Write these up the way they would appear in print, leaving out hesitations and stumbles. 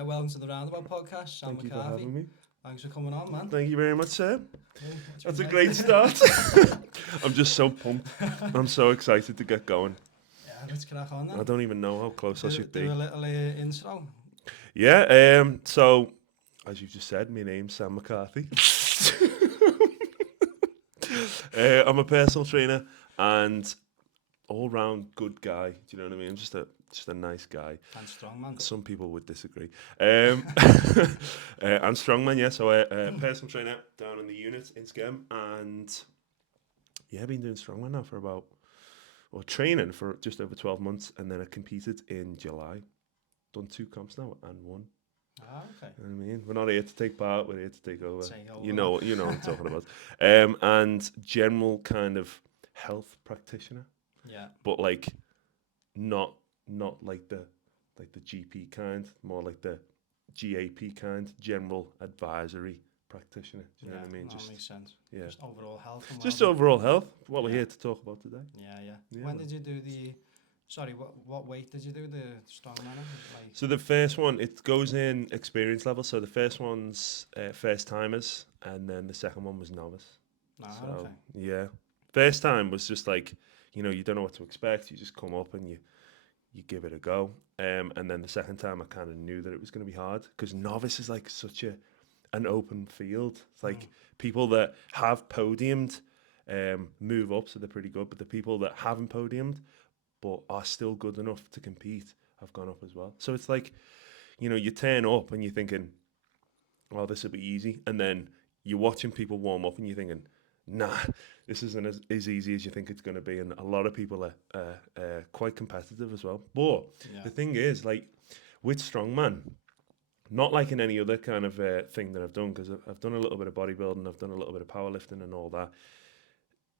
Yeah, welcome to the Roundabout podcast. Sam Thank you for McCarthy. having me. Thanks for coming on, man. Thank you very much, sir. What's That's your a name? great start. I'm just so pumped. I'm so excited to get going. Yeah, let's crack on I then. don't even know how close I should Do be. a little intro. Yeah, so, as you just said, my name's Sam McCarthy. I'm a personal trainer and all-round good guy. Do you know what I mean? Just a nice guy. And Strongman. Some people would disagree. I'm Strongman, yeah. So a personal trainer down in the unit in Skem, and yeah, I've been doing Strongman now training for just over 12 months, and then I competed in July. Done 2 comps now and won. Ah, okay. You know what I mean? We're not here to take part, we're here to take over. Take over. You know what I'm talking about. And general kind of health practitioner, Yeah. but like not like the GP kind, more like the GAP kind, general advisory practitioner. Do you know what I mean? That makes sense. Yeah. Just overall health and Just well-being. overall health. What we're Yeah. here to talk about today. Yeah. Yeah, When man. did you do the... Sorry, what weight did you do the Strongman? Like, So the first one, it goes in experience level. So the first one's first timers, and then the second one was novice. So okay. yeah, first time was just like, you don't know what to expect. You just come up and you give it a go. And then the second time, I kind of knew that it was going to be hard because novice is like such an open field. It's like people that have podiumed move up, so they're pretty good. But the people that haven't podiumed but are still good enough to compete have gone up as well. So it's like, you turn up and you're thinking, well, this will be easy. And then you're watching people warm up and you're thinking, nah, this isn't as easy as you think it's going to be. And a lot of people are quite competitive as well. But the thing is, like, with Strongman, not like in any other kind of thing that I've done, because I've done a little bit of bodybuilding, I've done a little bit of powerlifting and all that.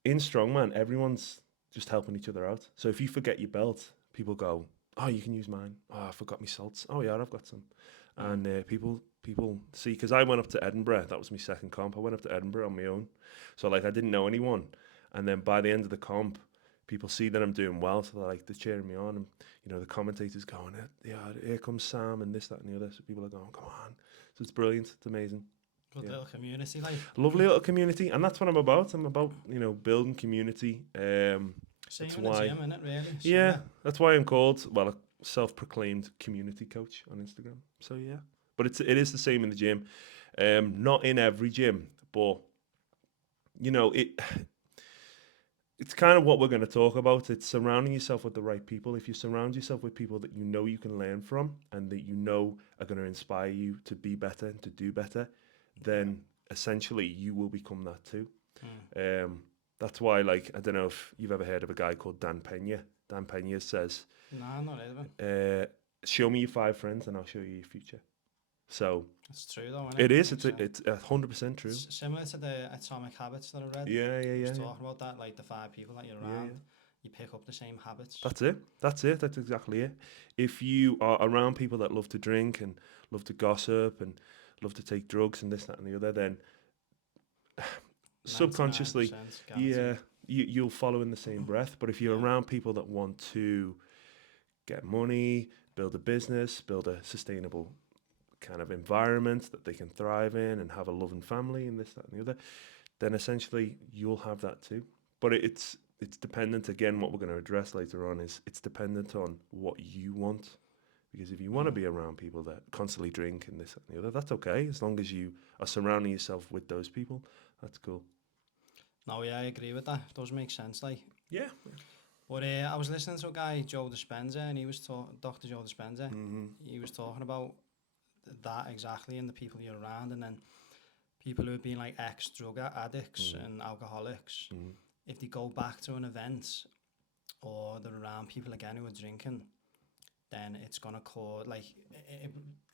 In Strongman, everyone's just helping each other out. So if you forget your belt, people go, oh, you can use mine. Oh, I forgot my salts. Oh, yeah, I've got some. And people see, because I went up to Edinburgh. That was my second comp. I went up to Edinburgh on my own. So, like, I didn't know anyone. And then by the end of the comp, people see that I'm doing well. So they're cheering me on. And, the commentators going, yeah, here comes Sam and this, that, and the other. So people are going, come on. So it's brilliant. It's amazing. good little community, like. Lovely little community. And that's what I'm about. I'm about, building community. Same That's in the why- gym, innit, really? Yeah, that's why I'm called, a self-proclaimed community coach on Instagram. So yeah, but it is the same in the gym. Not in every gym, but it's kind of what we're going to talk about. It's surrounding yourself with the right people. If you surround yourself with people that you can learn from and that are going to inspire you to be better and to do better, then essentially you will become that too. That's why, like, I don't know if you've ever heard of a guy called Dan Pena. Dan Pena says, Nah, not even. show me your 5 friends and I'll show you your future. So It's true though, isn't it is. It's 100% true. It's similar to the Atomic Habits that I read. Yeah. I was talking about that, like the 5 people that you're around, you pick up the same habits. That's it. That's exactly it. If you are around people that love to drink and love to gossip and love to take drugs and this, that, and the other, then subconsciously, you'll follow in the same breath. But if you're around people that want to get money, build a business, build a sustainable kind of environment that they can thrive in and have a loving family and this, that, and the other, then essentially you'll have that too. But it's dependent, again, what we're going to address later on is it's dependent on what you want. Because if you want to be around people that constantly drink and this, that, and the other, that's okay. As long as you are surrounding yourself with those people, that's cool. No, yeah, I agree with that. It does make sense, like. Yeah. But I was listening to a guy, Joe Dispenza, and he was Dr. Joe Dispenza. He was talking about that exactly, and the people you're around, and then people who have been like ex-drug addicts and alcoholics, if they go back to an event or they're around people again who are drinking, then it's gonna cause, like, it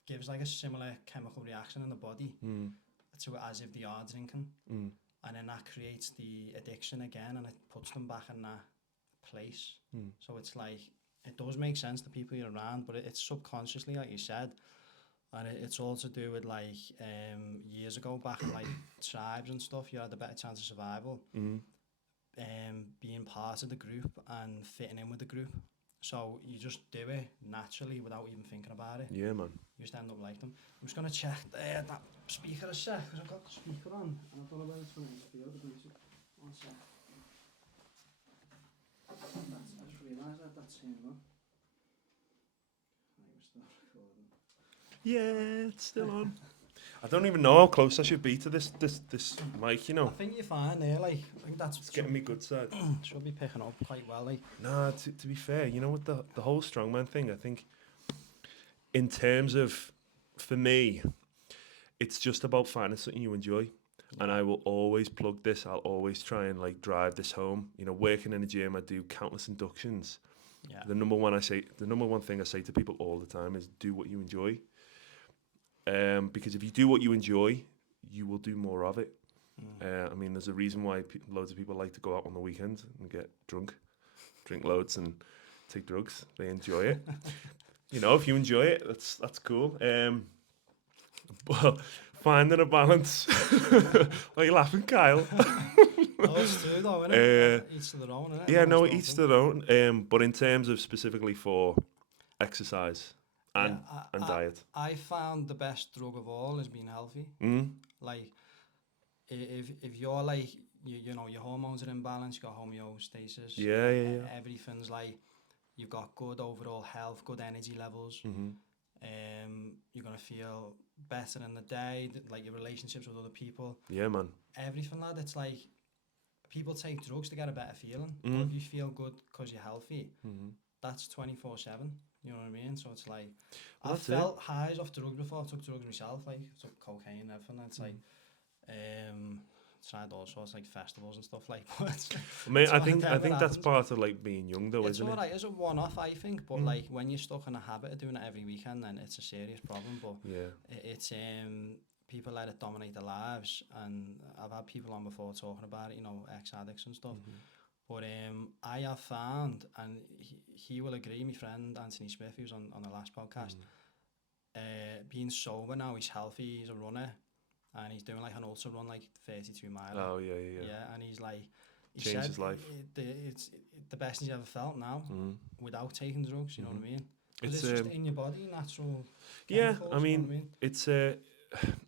gives like a similar chemical reaction in the body to as if they are drinking, and then that creates the addiction again, and it puts them back in that place. So it's like, it does make sense the people you're around, but it's subconsciously, like you said, and it's all to do with like years ago, back in like tribes and stuff, you had a better chance of survival. Being part of the group and fitting in with the group. So you just do it naturally without even thinking about it. Yeah, man. You just end up like them. I'm just going to check that speaker a sec, because I've got the speaker on, and I don't know whether it's going to interfere with it. One sec. I just realised that's turning on. Right, we're still recording. Yeah, it's still on. I don't even know how close I should be to this mic, you I know. think you're fine there, like, I think that's... It's getting me good side. Should be picking up quite well, like. Nah, to be fair, you know what, the whole strongman thing, I think, in terms of, for me, it's just about finding something you enjoy. And I will always plug this. I'll always try and like drive this home. You know, working in a gym, I do countless inductions. Yeah. The number one thing I say to people all the time is do what you enjoy. Because if you do what you enjoy, you will do more of it. I mean, there's a reason why loads of people like to go out on the weekend and get drunk, drink loads and take drugs. They enjoy it. You know, if you enjoy it, that's cool. But finding a balance. Why are you laughing, Kyle? It's true though, isn't it? Each to their own, isn't it? Yeah, no, each to their own. But in terms of specifically for exercise and diet. I found the best drug of all is being healthy. Like, if you're like, you know, your hormones are in balance, you got homeostasis. Yeah. Everything's like, you've got good overall health, good energy levels. You're going to feel better in the day, like your relationships with other people. Yeah, man. Everything, lad. It's like, people take drugs to get a better feeling. But if you feel good because you're healthy, that's 24/7. You know what I mean? So it's like, I've felt highs off drugs before. I took drugs myself, like took cocaine and everything. It's like, tried all sorts, like festivals and stuff like that. I mean, I think that's part of like being young though, isn't it? It's alright, it's a one-off, I think, but like when you're stuck in a habit of doing it every weekend, then it's a serious problem. But it's people let it dominate their lives, and I've had people on before talking about it, you know, ex-addicts and stuff. But I have found, and he will agree, my friend Anthony Smith, who was on the last podcast, being sober now, he's healthy, he's a runner, and he's doing like an ultra run, like 32 miles. Oh, yeah. Yeah, and he's like, changed his life. It's the best he's ever felt now, without taking drugs, you know what I mean? It's just in your body, natural chemicals, I mean, you know what I mean? it's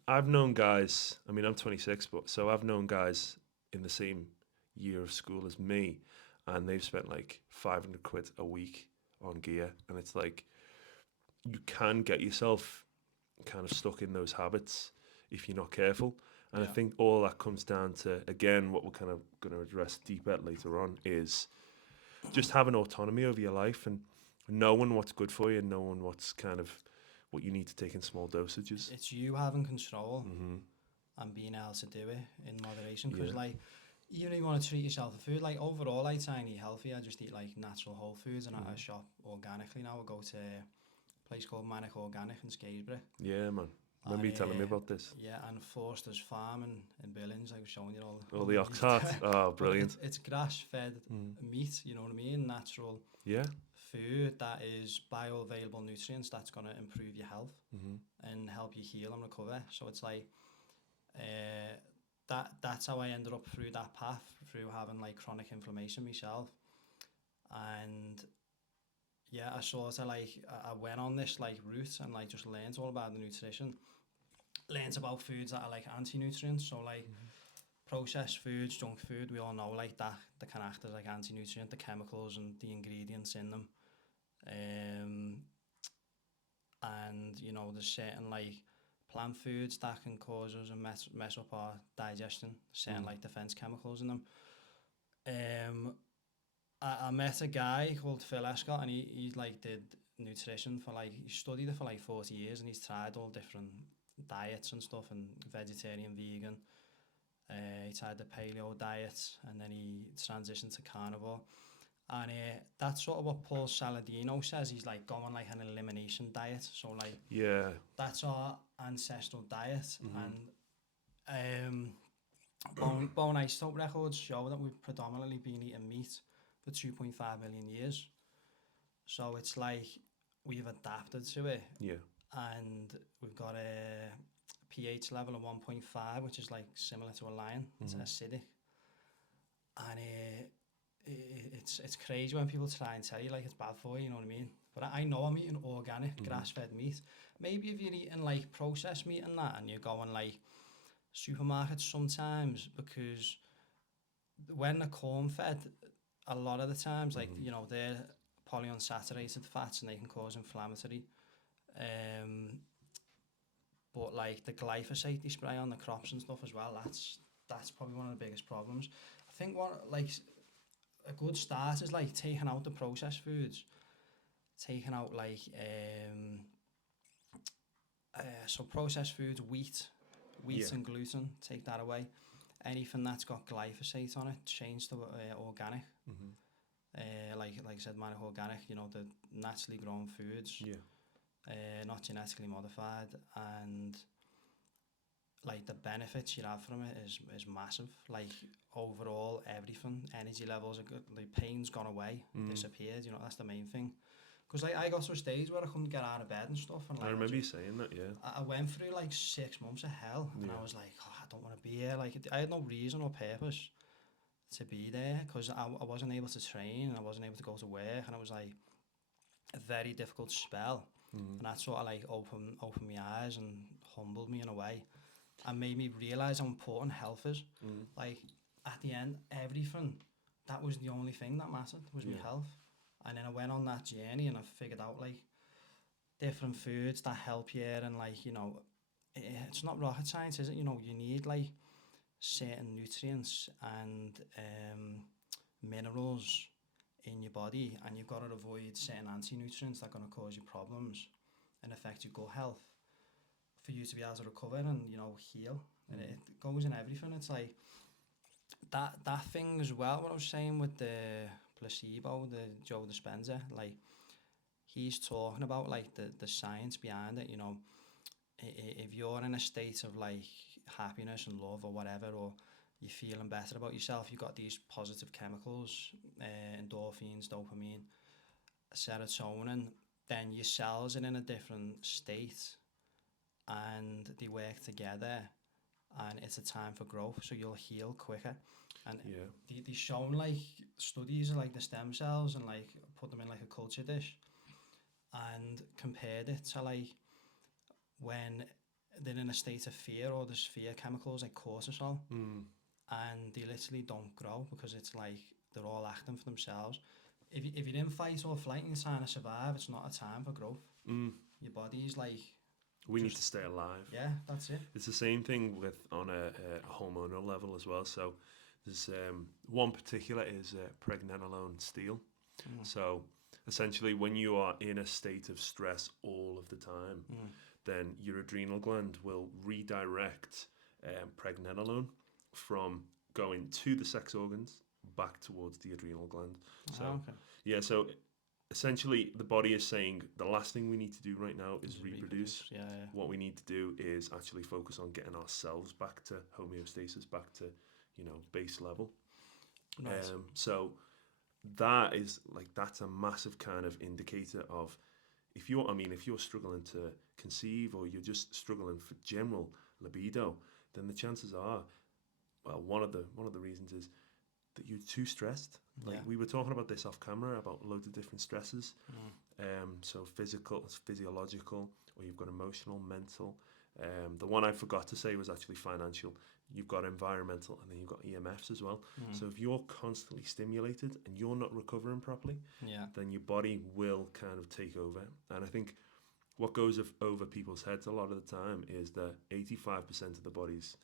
I've known guys, I mean, I'm 26, but so I've known guys in the same year of school as me, and they've spent like 500 quid a week on gear, and it's like, you can get yourself kind of stuck in those habits if you're not careful. And I think all that comes down to, again, what we're kind of going to address deeper later on is just having autonomy over your life and knowing what's good for you and knowing what's kind of what you need to take in small dosages. It's you having control and being able to do it in moderation. Because like, even if you want to treat yourself to food, like overall I try and eat healthy. I just eat like natural whole foods, and I shop organically now. I go to a place called Manic Organic in Scarisbury. Yeah, man. Remember you telling me about this? Yeah, and Forster's Farm in Billings. I was showing you all the ox heart. Oh, brilliant. It's grass-fed meat, you know what I mean? Natural food that is bioavailable nutrients that's going to improve your health and help you heal and recover. So it's like, that's how I ended up through that path, through having like chronic inflammation myself. And yeah, I sort of like, I went on this like route and like just learned all about the nutrition, learned about foods that are like anti-nutrients. So like processed foods, junk food, we all know like that can act as like anti-nutrient, the chemicals and the ingredients in them. And you know, there's certain like plant foods that can cause us and mess up our digestion, certain like defense chemicals in them. I met a guy called Phil Escott, and he like did nutrition for like, he studied it for like 40 years, and he's tried all different diets and stuff, and vegetarian, vegan. He tried the paleo diet, and then he transitioned to carnivore. And that's sort of what Paul Saladino says. He's like going like an elimination diet. So like, that's our ancestral diet. And bone isotope records show that we've predominantly been eating meat for 2.5 million years. So it's like we've adapted to it. Yeah. And we've got a pH level of 1.5, which is like similar to a lion. It's acidic. And it's crazy when people try and tell you like it's bad for you, you know what I mean? But I know I'm eating organic grass-fed meat. Maybe if you're eating like processed meat and that, and you're going like supermarkets sometimes, because when they're corn-fed, a lot of the times, like, you know, they're polyunsaturated fats and they can cause inflammatory. But like the glyphosate they spray on the crops and stuff as well, that's probably one of the biggest problems. I think what like a good start is like taking out the processed foods, taking out like so processed foods, wheat and gluten, take that away. Anything that's got glyphosate on it, change to organic. Like I said, man, organic, you know, the naturally grown foods, not genetically modified, and like the benefits you have from it is massive. Like overall, everything, energy levels are good, like pain's gone away, disappeared. You know, that's the main thing. Because like I got to a stage where I couldn't get out of bed and stuff, and like I remember you saying that. Yeah, I went through like 6 months of hell, and I was like, oh, I don't want to be here. Like I had no reason or purpose to be there, because I wasn't able to train, and I wasn't able to go to work, and it was like a very difficult spell. And that sort of like opened my eyes and humbled me in a way, and made me realise how important health is. Like at the end, everything, that was the only thing that mattered, was my health. And then I went on that journey, and I figured out like different foods that help you, and like, you know, it's not rocket science, is it? You know, you need like certain nutrients and minerals in your body, and you've got to avoid certain anti-nutrients that are going to cause you problems and affect your gut health, for you to be able to recover and, you know, heal. And it goes in everything. It's like that thing as well, what I was saying with the placebo, the Joe Dispenza, like he's talking about like the science behind it. You know, if you're in a state of like happiness and love or whatever, or you're feeling better about yourself, you've got these positive chemicals, endorphins, dopamine, serotonin, then your cells are in a different state and they work together, and it's a time for growth, so you'll heal quicker. And they shown like studies of like the stem cells, and like put them in like a culture dish and compared it to like when they're in a state of fear, or there's fear chemicals like cortisol, and they literally don't grow, because it's like they're all acting for themselves. If you're in fight or flight and you're trying to survive, it's not a time for growth. Your body's like, we need to stay alive. Yeah, that's it. It's the same thing with on a hormonal level as well. So there's one particular is pregnenolone steal. So essentially, when you are in a state of stress all of the time, then your adrenal gland will redirect pregnenolone from going to the sex organs back towards the adrenal gland. So so essentially the body is saying the last thing we need to do right now is reproduce. What we need to do is actually focus on getting ourselves back to homeostasis, back to, you know, base level. So that is like, that's a massive kind of indicator of, if you're struggling to conceive, or you're just struggling for general libido, then the chances are, well, one of the reasons is that you're too stressed. Like we were talking about this off camera, about loads of different stresses. So physical, physiological, or you've got emotional, mental. The one I forgot to say was actually financial. You've got environmental, and then you've got EMFs as well. So if you're constantly stimulated and you're not recovering properly, then your body will kind of take over. And I think what goes over people's heads a lot of the time is that 85% of the body's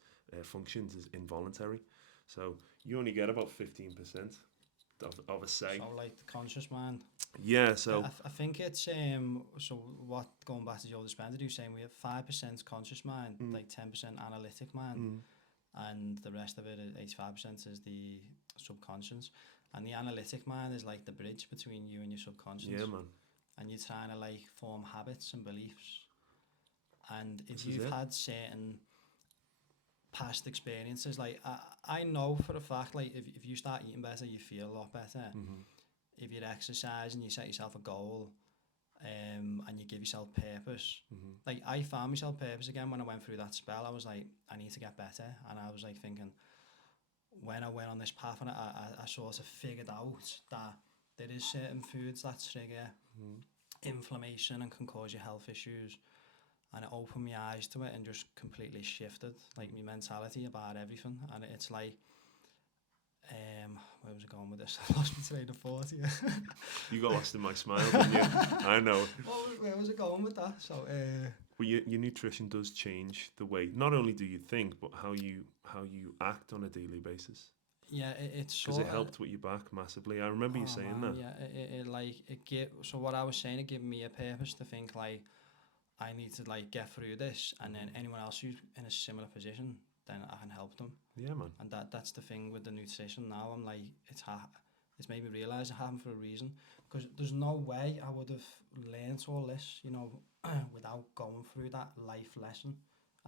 functions is involuntary. So you only get about 15% of a say. So like the conscious mind. Yeah, so I think it's so what, going back to Joe Dispenza, you saying we have 5% conscious mind, like 10% analytic mind, and the rest of it, 85% is the subconscious, and the analytic mind is like the bridge between you and your subconscious. Yeah, man. And you're trying to like form habits and beliefs, and if you've had certain past experiences, like I know for a fact, like if you start eating better, you feel a lot better. If you exercise and you set yourself a goal, and you give yourself purpose, like I found myself purpose again when I went through that spell. I was like, I need to get better, and I was like thinking, when I went on this path, and I sort of figured out that there is certain foods that trigger inflammation and can cause you health issues, and it opened my eyes to it and just completely shifted like my mentality about everything. And it's like, where was I going with this? I lost my train of thought here. You got lost in my smile, didn't you? I know. Where was I going with that? So, well, your nutrition does change the way, not only do you think, but how you act on a daily basis. Yeah, it's because it helped with your back massively. I remember you saying that. Yeah, it gave. So what I was saying, it gave me a purpose to think like I need to like get through this, and then anyone else who's in a similar position, then I can help them. Yeah, man. And that's the thing with the nutrition now. I'm like, it's made me realise it happened for a reason, because there's no way I would have learned all this, you know, without going through that life lesson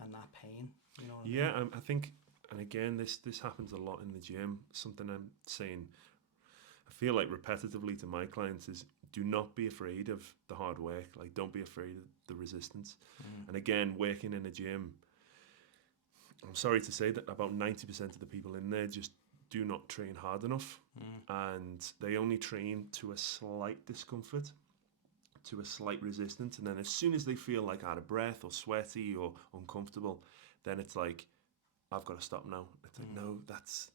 and that pain. You know what I mean? I think, and again, this happens a lot in the gym. Something I'm saying, I feel like repetitively to my clients is, do not be afraid of the hard work. Like, don't be afraid of the resistance. And again, working in a gym, I'm sorry to say that about 90% of the people in there just do not train hard enough, and they only train to a slight discomfort, to a slight resistance, and then as soon as they feel like out of breath or sweaty or uncomfortable, then it's like, I've got to stop now. It's like, no, that's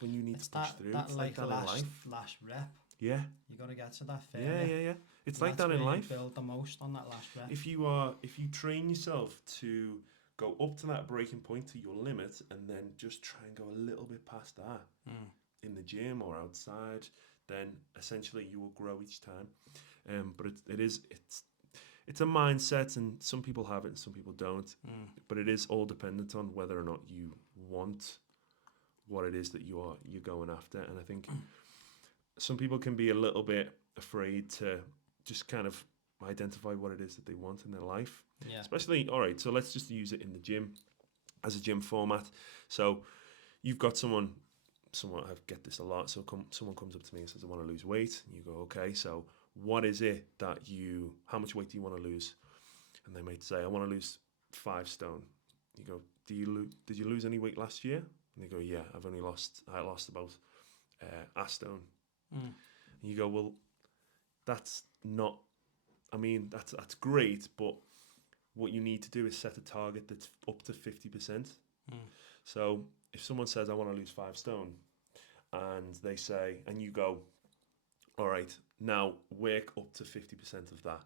when you need to push through. It's like that in life. Last rep. Yeah. You got to get to that failure. Yeah. It's like that in life. You build the most on that last rep. If you train yourself to go up to that breaking point, to your limit, and then just try and go a little bit past that in the gym or outside, then essentially you will grow each time. But it's a mindset, and some people have it and some people don't. But it is all dependent on whether or not you want what it is that you're going after. And I think some people can be a little bit afraid to just kind of identify what it is that they want in their life. Yeah. Especially, all right, so let's just use it in the gym as a gym format. So you've got someone, I get this a lot. So someone comes up to me and says, I want to lose weight. And you go, okay, so what is it that how much weight do you want to lose? And they might say, I want to lose 5 stone. You go, did you lose any weight last year? And they go, yeah, I lost about a stone. And you go, well, that's not, I mean, that's great, but what you need to do is set a target that's up to 50%. So if someone says, I want to lose 5 stone, and they say, and you go, all right, now work up to 50% of that.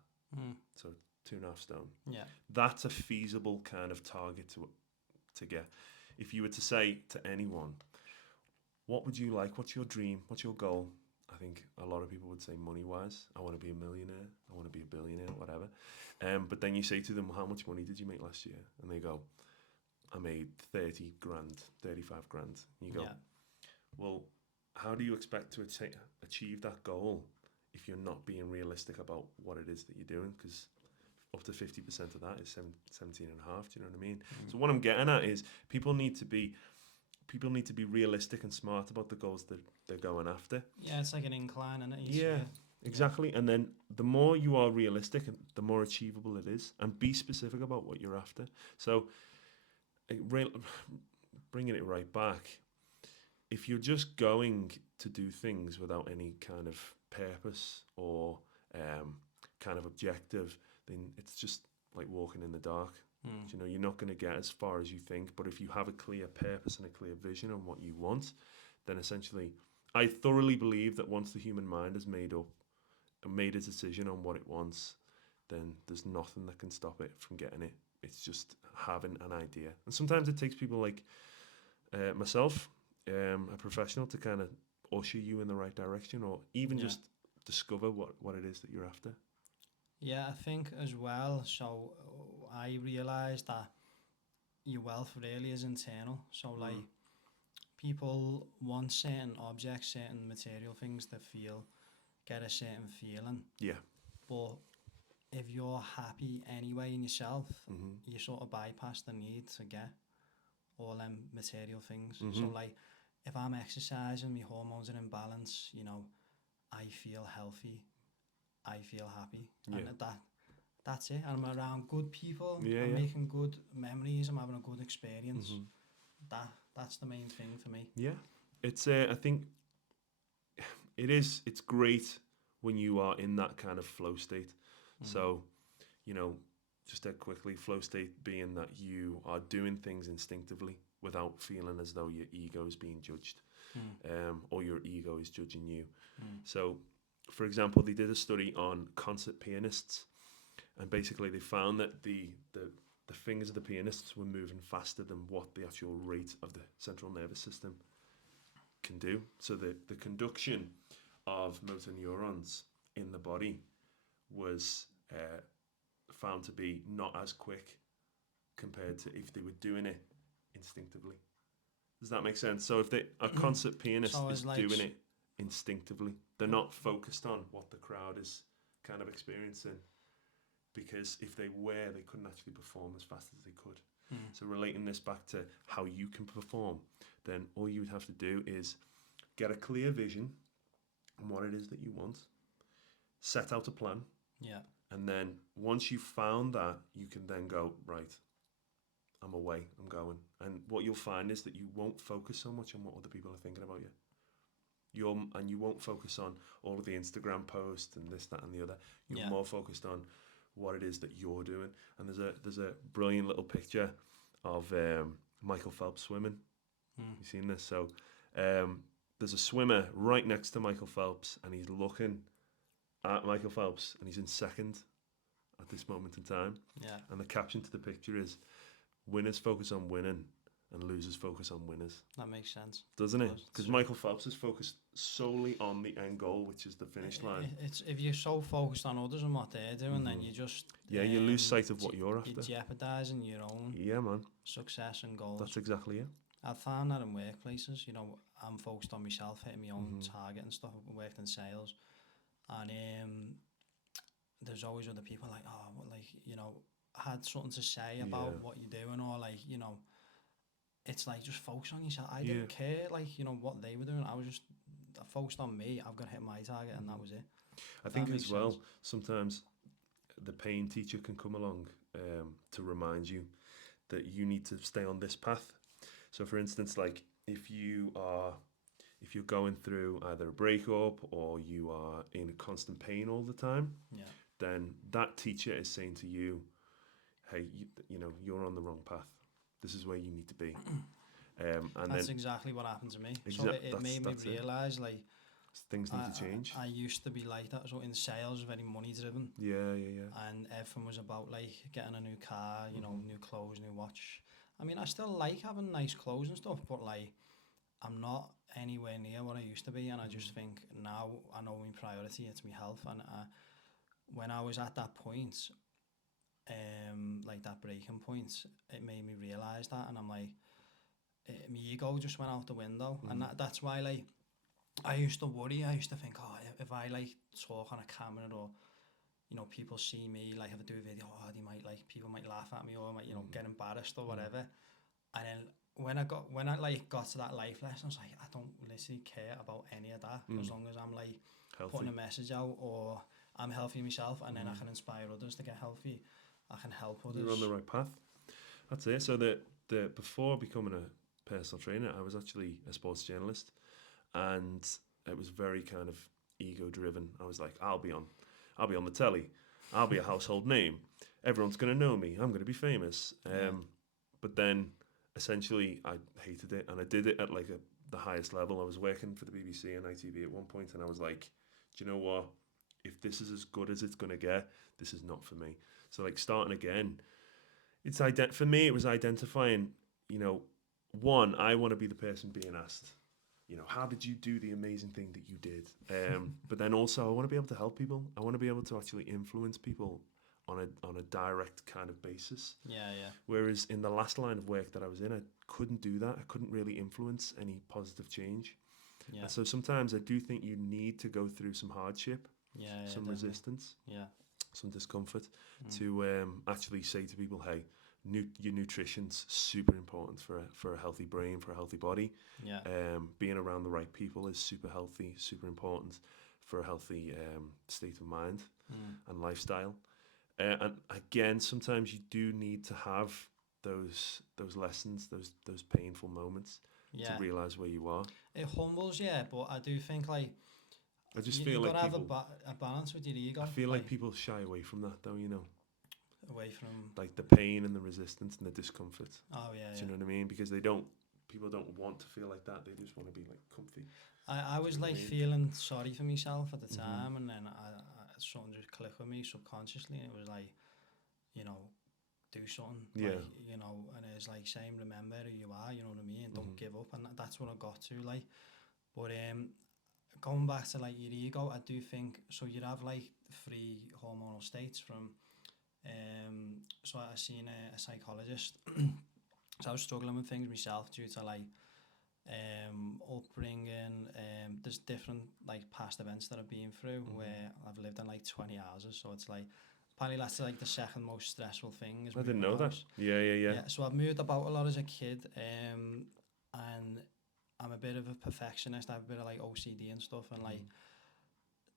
So 2.5 stone. Yeah. That's a feasible kind of target to get. If you were to say to anyone, what would you like? What's your dream? What's your goal? I think a lot of people would say money-wise, I want to be a millionaire, I want to be a billionaire, whatever. But then you say to them, how much money did you make last year? And they go, I made 30 grand, 35 grand. And you go, well, how do you expect to achieve that goal if you're not being realistic about what it is that you're doing? Because up to 50% of that is 17 and a half. Do you know what I mean? So what I'm getting at is people need to be realistic and smart about the goals that they're going after. Yeah, it's like an incline, isn't it? Yeah, exactly. And then the more you are realistic, the more achievable it is. And be specific about what you're after. So bringing it right back, if you're just going to do things without any kind of purpose or kind of objective, then it's just like walking in the dark. You know, you're not going to get as far as you think. But if you have a clear purpose and a clear vision on what you want, then essentially, I thoroughly believe that once the human mind has made a decision on what it wants, then there's nothing that can stop it from getting it. It's just having an idea. And sometimes it takes people like myself, a professional, to kind of usher you in the right direction, or even just discover what it is that you're after. Yeah, I think as well, so I realised that your wealth really is internal. So like people want certain objects, certain material things that get a certain feeling. Yeah. But if you're happy anyway in yourself, you sort of bypass the need to get all them material things. So like if I'm exercising, my hormones are in balance, you know, I feel healthy, I feel happy. And that's it. And I'm around good people, I'm making good memories, I'm having a good experience. that's the main thing for me. Yeah, it's I think it's great when you are in that kind of flow state. So, you know, just that quickly, flow state being that you are doing things instinctively without feeling as though your ego is being judged, or your ego is judging you. So, for example, they did a study on concert pianists, and basically they found that the fingers of the pianists were moving faster than what the actual rate of the central nervous system can do. So the conduction of motor neurons in the body was found to be not as quick compared to if they were doing it instinctively. Does that make sense? So if a concert pianist So is like doing it instinctively, they're not focused on what the crowd is kind of experiencing, because if they were, they couldn't actually perform as fast as they could. So relating this back to how you can perform, then all you would have to do is get a clear vision on what it is that you want, set out a plan, yeah, and then once you've found that, you can then go, right, I'm away, I'm going. And what you'll find is that you won't focus so much on what other people are thinking about you. You won't focus on all of the Instagram posts and this, that, and the other. You're more focused on what it is that you're doing. And there's a brilliant little picture of Michael Phelps swimming. You've seen this? So there's a swimmer right next to Michael Phelps, and he's looking at Michael Phelps, and he's in second at this moment in time. yeah. And the caption to the picture is, "Winners focus on winning, and losers focus on winners." That makes sense, doesn't it? Because Michael Phelps is focused solely on the end goal, which is the finish line. It's if you're so focused on others and what they're doing, then you just you lose sight of what you're after. You're jeopardising your own success and goals. That's exactly it. I found that in workplaces. You know, I'm focused on myself, hitting my own target and stuff. I worked in sales, and there's always other people like, oh, well, like, you know, had something to say about what you're doing, or like, you know, it's like, just focus on yourself. I didn't care, like, you know, what they were doing. I was just focused on me. I've got to hit my target, and that was it. I think as well, sometimes the pain teacher can come along to remind you that you need to stay on this path. So for instance, like if you're going through either a breakup or you are in constant pain all the time, then that teacher is saying to you, hey, you know, you're on the wrong path. This is where you need to be. And that's exactly what happened to me. So it made me realise, like, things need to change. I used to be like that. So in sales, very money driven. Yeah. And everything was about like getting a new car, you know, new clothes, new watch. I mean, I still like having nice clothes and stuff, but like, I'm not anywhere near what I used to be. And I just think now I know my priority, it's my health. And when I was at that point, like that breaking point, it made me realise that. And I'm like, my ego just went out the window. And that's why, like, I used to worry. I used to think, oh, if I like talk on a camera, or, you know, people see me, like, if I do a video, oh, they might, like, people might laugh at me, or might, you know, get embarrassed or whatever. And then when I like got to that life lesson, I was like, I don't literally care about any of that, as long as I'm like healthy, putting a message out, or I'm healthy myself, and then I can inspire others to get healthy. I can help others. You're on the right path. That's it. So the before becoming a personal trainer, I was actually a sports journalist, and it was very kind of ego driven. I was like, I'll be on the telly, I'll be a household name, everyone's going to know me, I'm going to be famous. But then essentially I hated it, and I did it at like the highest level. I was working for the BBC and ITV at one point, and I was like, do you know what? If this is as good as it's going to get, this is not for me. So like starting again, it's for me, it was identifying, you know, one, I want to be the person being asked, you know, how did you do the amazing thing that you did? But then also I want to be able to help people. I want to be able to actually influence people on a direct kind of basis. Yeah. Whereas in the last line of work that I was in, I couldn't do that. I couldn't really influence any positive change. Yeah. And so sometimes I do think you need to go through some hardship, some resistance, some discomfort to actually say to people, hey, your nutrition's super important for a healthy brain, for a healthy body. Being around the right people is super healthy, super important for a healthy state of mind and lifestyle. And again, sometimes you do need to have those lessons, those painful moments Yeah. to realize where you are. It humbles, yeah, but I do think like I just you feel like gotta have people. a balance with your ego. I feel like people shy away from that, though. You know, away from. like the pain and the resistance and the discomfort. Oh yeah, Do yeah. you know what I mean? Because people don't want to feel like that. They just want to be like comfy. I was know what like I mean? feeling sorry for myself at the Mhm. time, and then something just clicked with me subconsciously, and it was like, you know, do something. Yeah. Like, you know, and it's like saying, remember who you are. You know what I mean? Don't give up, and that's what I got to like. But going back to like your ego, I do think so. You'd have like 3 hormonal states from. So I seen a psychologist. So I was struggling with things myself due to like upbringing. There's different like past events that I've been through where I've lived in like 20 houses. So it's like apparently that's like the second most stressful thing. Is I didn't moving know that. house. Yeah. So I've moved about a lot as a kid, and I'm a bit of a perfectionist. I have a bit of like OCD and stuff, and like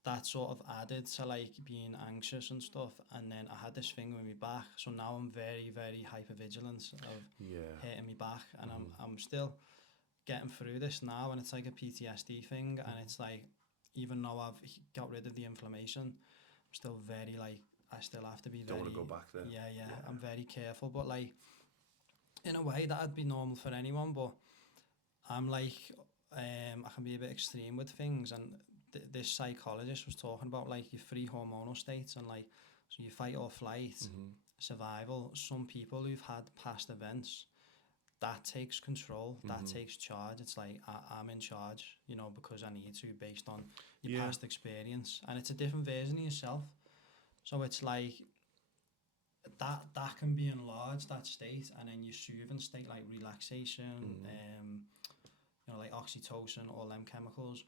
that sort of added to like being anxious and stuff. And then I had this thing with my back, so now I'm very, very hyper vigilant of hitting my back, and I'm still getting through this now, and it's like a PTSD thing, and it's like even though I've got rid of the inflammation, I'm still very like I still have to be Don't very. want to go back there. Yeah. I'm very careful, but like in a way that'd be normal for anyone, but I'm like I can be a bit extreme with things, and this psychologist was talking about like your 3 hormonal states, and like so you fight or flight, survival. Some people who've had past events, that takes control, that takes charge. It's like I'm in charge, you know, because I need to based on your past experience, and it's a different version of yourself. So it's like that can be enlarged, that state, and then your soothing state like relaxation, you know, like oxytocin, all them chemicals,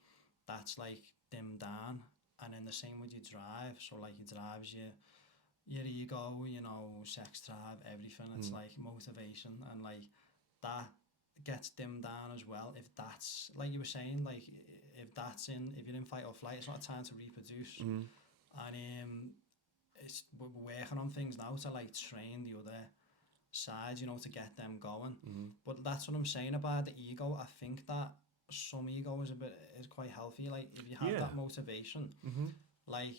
that's like dimmed down. And then the same with your drive. So like your drives your ego, you know, sex drive, everything. It's like motivation, and like that gets dimmed down as well. If that's like you were saying, like if you're in fight or flight, it's not a time to reproduce. And we're working on things now to like train the other sides, you know, to get them going. But that's what I'm saying about the ego. I think that some ego is quite healthy. Like if you have that motivation, like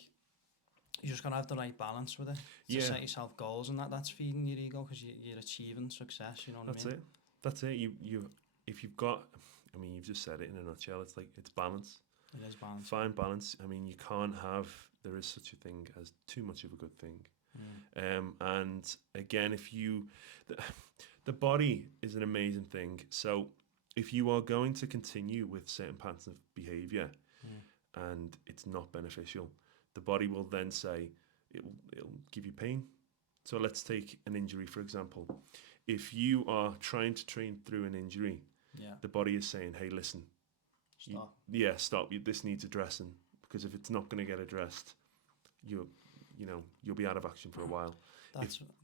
you're just gonna have the right balance with it to set yourself goals, and that's feeding your ego because you're achieving success. You know what I mean? That's it. You if you've got, I mean, you've just said it in a nutshell. It's like it's balance. It is balance. Find balance. I mean, you can't have. There is such a thing as too much of a good thing. And again, if you, the body is an amazing thing. So if you are going to continue with certain patterns of behavior and it's not beneficial, the body will then say it'll give you pain. So let's take an injury, for example. If you are trying to train through an injury, the body is saying, hey, listen, stop. Stop. This needs addressing, because if it's not going to get addressed, you'll be out of action for a while.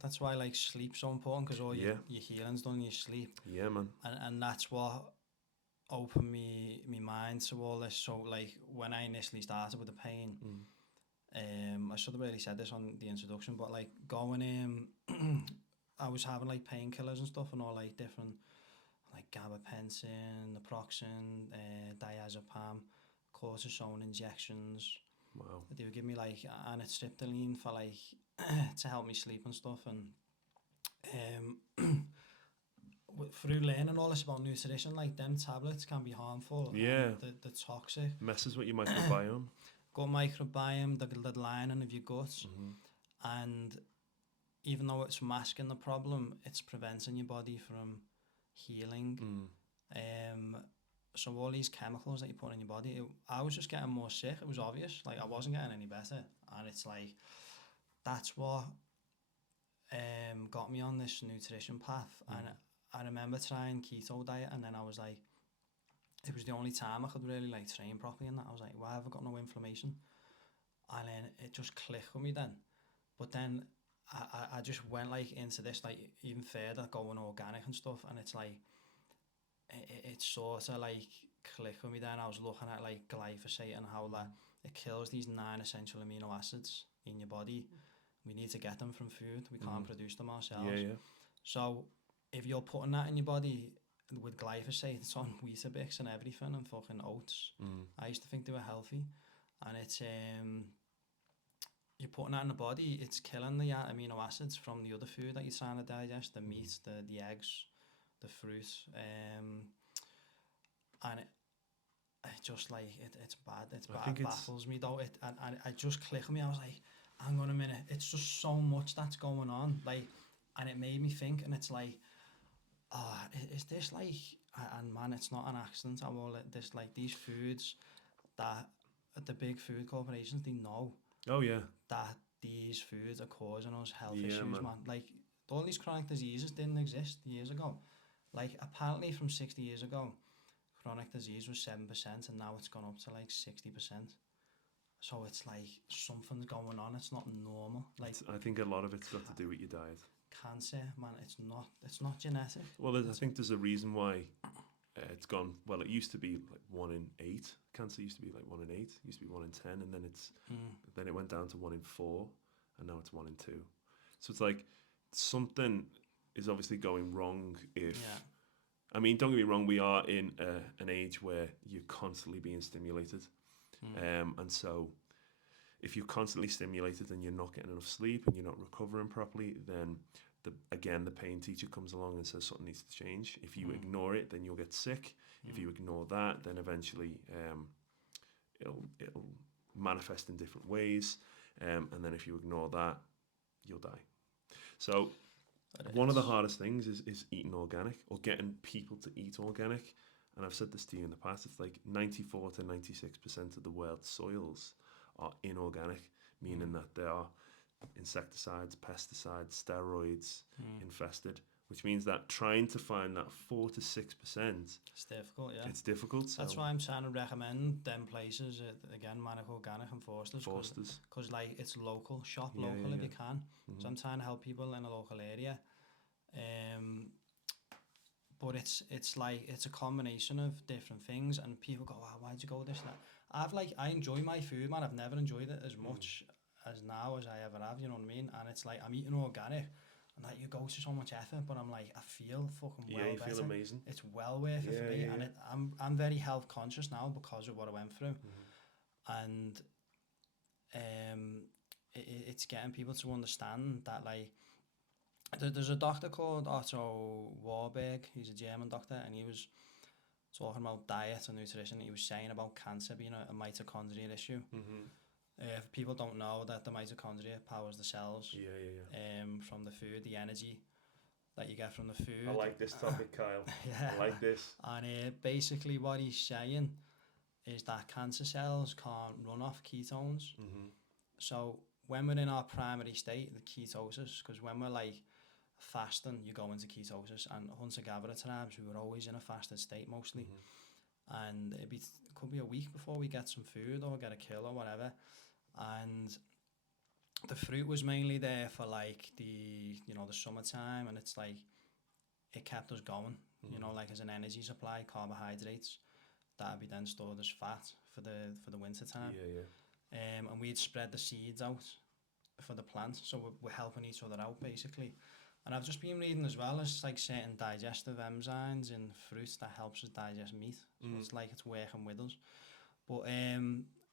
That's why like sleep's so important, because all your healing's done in your sleep. Yeah, man. And that's what opened me mind to all this. So like when I initially started with the pain, I should have really said this on the introduction, but like going I was having like painkillers and stuff, and all like different like gabapentin, naproxen, diazepam, cortisone injections. Wow. They would give me like anitriptyline for like to help me sleep and stuff, and through learning all this about nutrition, like them tablets can be harmful. Yeah. The toxic. Messes with your microbiome. Gut microbiome, the lining of your gut, and even though it's masking the problem, it's preventing your body from healing. So all these chemicals that you put in your body, I was just getting more sick. It was obvious, like I wasn't getting any better, and it's like that's what got me on this nutrition path. And I remember trying keto diet, and then I was like, it was the only time I could really like train properly, and that I was like, why have I got no inflammation? And then it just clicked with me then. But then I just went like into this like even further, going organic and stuff, and it's like it sort of like clicked with me then. I was looking at like glyphosate and how that it kills these 9 essential amino acids in your body. We need to get them from food. We can't produce them ourselves. Yeah. So if you're putting that in your body with glyphosate, it's on Weetabix and everything and fucking oats. I used to think they were healthy, and it's you're putting that in the body, it's killing the amino acids from the other food that you're trying to digest, the meat, the eggs, the fruit, and it just like it's bad. It's bad. It baffles me though. And I just clicked on me. I was like, hang on a minute. It's just so much that's going on. Like, and it made me think. And it's like, is this like? And man, it's not an accident. I'm all this like these foods that the big food corporations, they know. Oh yeah. That these foods are causing us health issues, man. Like all these chronic diseases didn't exist years ago. Like apparently from 60 years ago, chronic disease was 7%, and now it's gone up to like 60%. So it's like something's going on. It's not normal. Like I think a lot of it's got to do with your diet. Cancer, man, it's not genetic. Well, I think there's a reason why it's gone. Well, it used to be like 1 in 8. Cancer used to be like 1 in 8. It used to be 1 in 10, and then it went down to 1 in 4, and now it's 1 in 2. So it's like something is obviously going wrong. I mean, don't get me wrong, we are in an age where you're constantly being stimulated. And so if you're constantly stimulated and you're not getting enough sleep and you're not recovering properly, then the pain teacher comes along and says something needs to change. If you ignore it, then you'll get sick. If you ignore that, then eventually it'll manifest in different ways. And then if you ignore that, you'll die. So one of the hardest things is eating organic or getting people to eat organic. And I've said this to you in the past, it's like 94 to 96% of the world's soils are inorganic, meaning that they are insecticides, pesticides, steroids infested, which means that trying to find that 4 to 6%, it's difficult, yeah. It's difficult. That's why I'm trying to recommend them places, again, Manic Organic and Forsters. Because like it's local, shop local if you can. So I'm trying to help people in a local area. But it's like it's a combination of different things, and people go, "Wow, why'd you go this that?" I enjoy my food, man. I've never enjoyed it as much as now as I ever have. You know what I mean? And it's like I'm eating organic, and like you go to so much effort, but I'm like I feel fucking well. Yeah, you feel amazing. It's well worth it for me, and I'm very health conscious now because of what I went through, and it's getting people to understand that like. There's a doctor called Otto Warburg. He's a German doctor, and he was talking about diet and nutrition. He was saying about cancer being a mitochondrial issue. If people don't know that the mitochondria powers the cells from the food, the energy that you get from the food. I like this topic, Kyle. I like this. And basically what he's saying is that cancer cells can't run off ketones. So when we're in our primary state, the ketosis, because when we're like fasting, you go into ketosis, and hunter-gatherer tribes, we were always in a fasted state mostly, and it could be a week before we get some food or get a kill or whatever, and the fruit was mainly there for like the summertime, and it's like it kept us going, like as an energy supply, carbohydrates that would be then stored as fat for the winter time. And we'd spread the seeds out for the plants, so we're helping each other out basically. And I've just been reading as well, as like certain digestive enzymes in fruits that helps us digest meat. So it's like it's working with us. But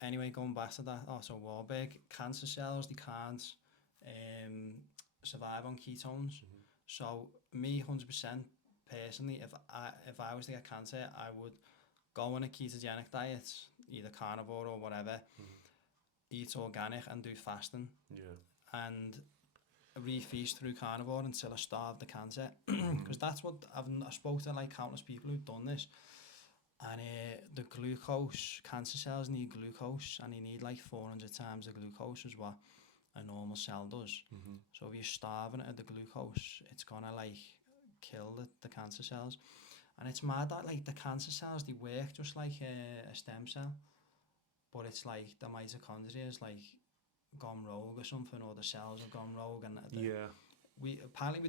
anyway, going back to that, so Warburg, cancer cells, they can't survive on ketones. So me, 100% personally, if I was to get cancer, I would go on a ketogenic diet, either carnivore or whatever, eat organic and do fasting. And refeast through carnivore until I starve the cancer, because that's what I spoke to like countless people who've done this, and the glucose, cancer cells need glucose, and they need like 400 times the glucose is what a normal cell does. So if you're starving it of the glucose, it's gonna like kill the cancer cells. And it's mad that like the cancer cells, they work just like a stem cell, but it's like the mitochondria is like gone rogue or something, or the cells have gone rogue, and we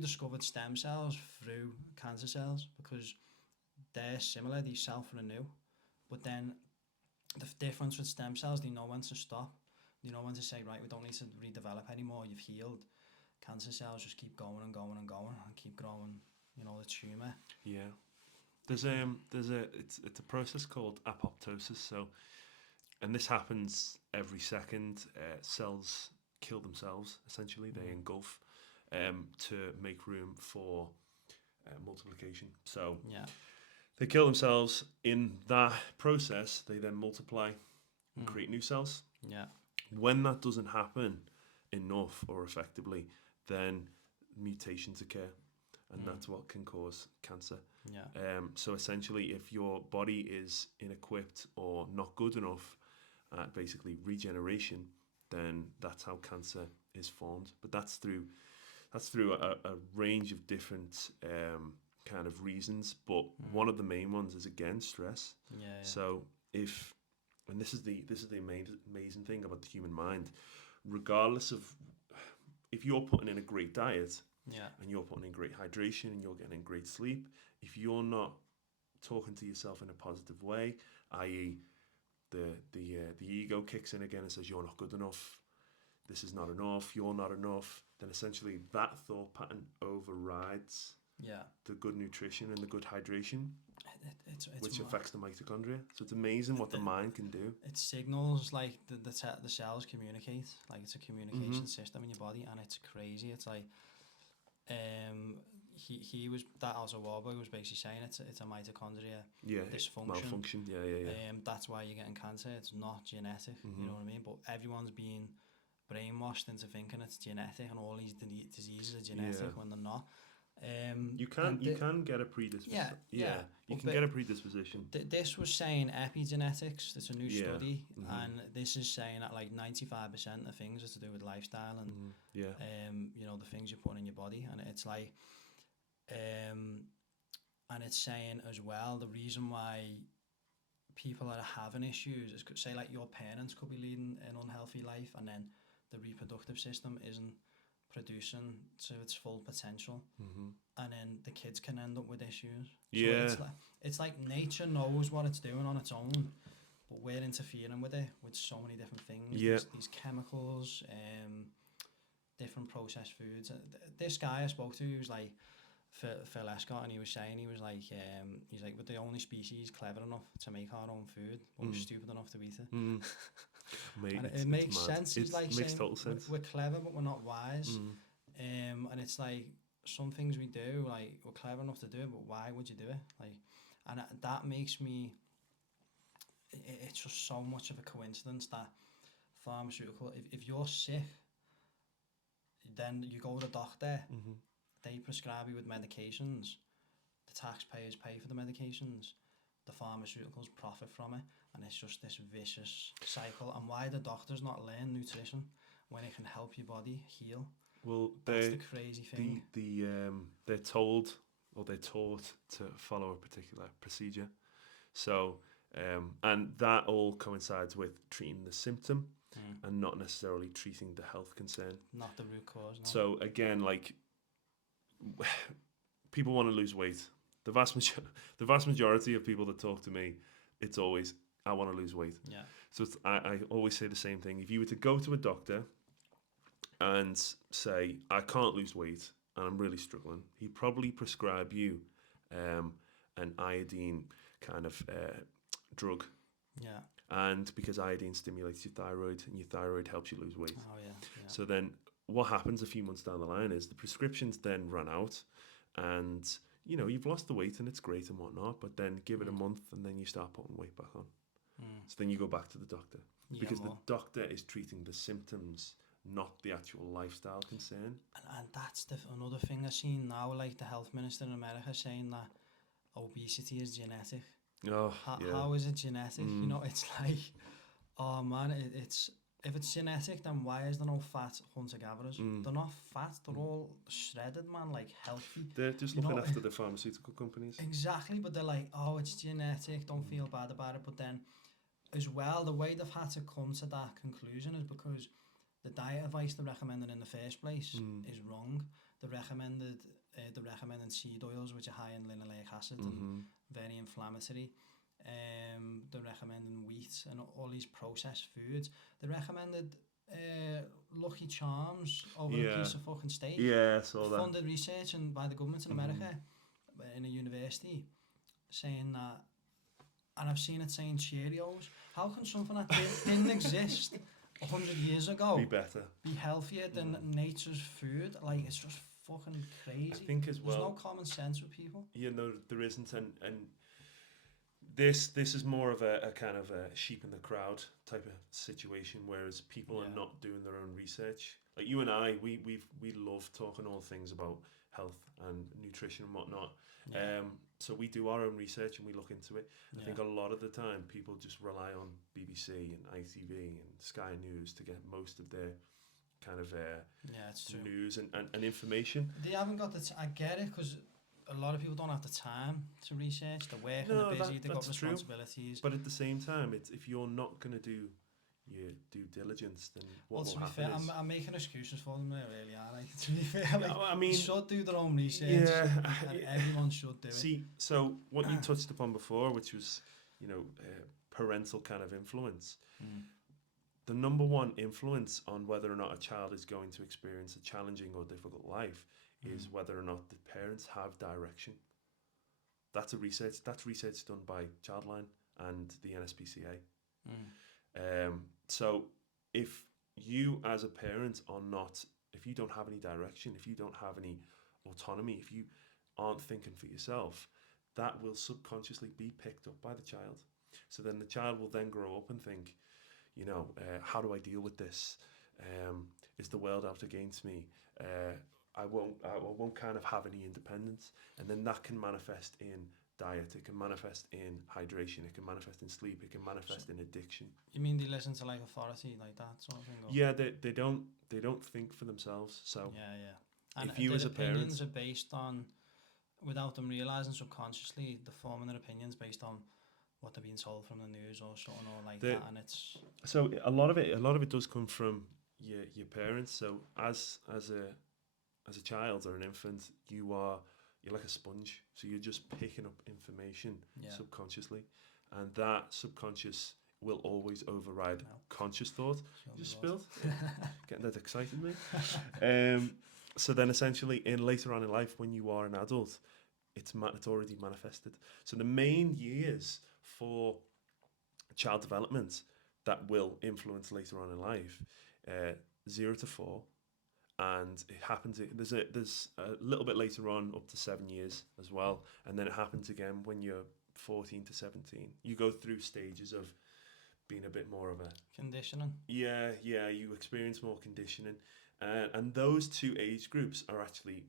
discovered stem cells through cancer cells because they're similar, they self-renew, but then the difference with stem cells, they know when to stop, they know when to say, right, we don't need to redevelop anymore, you've healed. Cancer cells just keep going and going and going and keep growing you know, the tumour. Yeah. It's a process called apoptosis. So, and this happens every second. Cells kill themselves. Essentially, they engulf to make room for multiplication. So Yeah. they kill themselves. In that process, they then multiply and create new cells. Yeah. When that doesn't happen enough or effectively, then mutations occur, and that's what can cause cancer. Yeah. So essentially, if your body is inequipped or not good enough at basically regeneration, then that's how cancer is formed. But that's through a range of different kind of reasons. But one of the main ones is again stress. Yeah. So and this is the amazing thing about the human mind, regardless of if you're putting in a great diet, Yeah. and you're putting in great hydration and you're getting great sleep, if you're not talking to yourself in a positive way, i.e. the ego kicks in again and says you're not good enough, this is not enough, you're not enough, then essentially that thought pattern overrides the good nutrition and the good hydration, which affects the mitochondria. So it's amazing what the mind can do. It signals like the cells communicate, like it's a communication system in your body, and it's crazy. It's like he was, that Alzo Warburg was basically saying it's a mitochondria dysfunction. Malfunction. Yeah. That's why you're getting cancer. It's not genetic. You know what I mean? But everyone's being brainwashed into thinking it's genetic, and all these diseases are genetic when they're not. You can get a predisposition. You can get a predisposition. This was saying epigenetics. It's a new study, and this is saying that like 95% of things are to do with lifestyle and you know, the things you're putting in your body, and it's like and it's saying as well the reason why people are having issues is, say, like your parents could be leading an unhealthy life, and then the reproductive system isn't producing to its full potential, and then the kids can end up with issues. So it's like nature knows what it's doing on its own, but we're interfering with it with so many different things. These chemicals, different processed foods. This guy I spoke to, he was like Phil Escott, and he was saying he's like we're the only species clever enough to make our own food, but we're stupid enough to eat it. Mate, and it makes sense. He's like makes saying total sense. We're clever, but we're not wise. And it's like some things we do, like we're clever enough to do it, but why would you do it? Like, and that makes me. It's just so much of a coincidence that pharmaceutical. If you're sick, then you go to the doctor. They prescribe you with medications. The taxpayers pay for the medications. The pharmaceuticals profit from it, and it's just this vicious cycle. And why the doctors not learn nutrition when it can help your body heal? Well, that's the crazy thing. They're told or they're taught to follow a particular procedure. So, and that all coincides with treating the symptom and not necessarily treating the health concern. Not the root cause. No. So again, like people want to lose weight. The vast majority of people that talk to me, it's always, I want to lose weight. Yeah. So I always say the same thing. If you were to go to a doctor and say, I can't lose weight and I'm really struggling, he'd probably prescribe you an iodine kind of drug. Yeah. And because iodine stimulates your thyroid, and your thyroid helps you lose weight. Oh, yeah. So then what happens a few months down the line is the prescriptions then run out, and you know, you've lost the weight and it's great and whatnot, but then give it a month and then you start putting weight back on. So then you go back to the doctor, because the doctor is treating the symptoms, not the actual lifestyle concern. And that's another thing I've seen now, like the health minister in America saying that obesity is genetic. How is it genetic? You know, it's like, oh man, it's if it's genetic, then why is there no fat hunter-gatherers? They're not fat, they're all shredded, man, like healthy. They're just looking after the pharmaceutical companies. Exactly, but they're like, oh, it's genetic, don't feel bad about it. But then, as well, the way they've had to come to that conclusion is because the diet advice they're recommending in the first place is wrong. They're recommending seed oils, which are high in linoleic acid and very inflammatory. They're recommending wheat and all these processed foods. They recommended Lucky Charms over a piece of fucking steak. Yeah, I saw that. Funded research by the government in America. in a university saying that, and I've seen it saying Cheerios. How can something that didn't exist 100 years ago be healthier than nature's food? Like, it's just fucking crazy. I think as well, there's no common sense with people. You know, there isn't, and this is more of a kind of a sheep in the crowd type of situation, whereas people are not doing their own research. Like you and I, we love talking all things about health and nutrition and whatnot. So we do our own research and we look into it. I think a lot of the time people just rely on BBC and ITV and Sky News to get most of their kind of it's true. news and information. They haven't got the I get it, because a lot of people don't have the time to research. They're working, they're busy, they've got responsibilities. But at the same time, it's if you're not going to do your due diligence, then what will happen fair, is... I'm making excuses for them, really, aren't I? To be fair, like, I mean, they should do their own research, and everyone should do it. See, so what you touched upon before, which was, you know, parental kind of influence, the number one influence on whether or not a child is going to experience a challenging or difficult life is whether or not the parents have direction. That's research done by Childline and the NSPCA. So if you as a parent are not, if you don't have any direction, if you don't have any autonomy, if you aren't thinking for yourself, that will subconsciously be picked up by the child. So then the child will then grow up and think, you know, how do I deal with this? Is the world out against me? I won't kind of have any independence. And then that can manifest in diet, it can manifest in hydration, it can manifest in sleep, it can manifest in addiction. You mean they listen to like authority, like that sort of thing? Or? Yeah, they don't think for themselves. So and if you as a parent, opinions are based on, without them realising subconsciously, they're forming their opinions based on what they're being told from the news or something or like that, and it's so a lot of it does come from your parents. So as a child or an infant, you're like a sponge, so you're just picking up information subconsciously, and that subconscious will always override conscious thought. You just spilled. Getting that excited, mate. So then essentially in later on in life, when you are an adult, it's already manifested. So the main years for child development that will influence later on in life, 0 to 4, and it happens. There's a little bit later on up to 7 years as well, and then it happens again when you're 14 to 17. You go through stages of being a bit more of a conditioning. Yeah, you experience more conditioning, and those two age groups are actually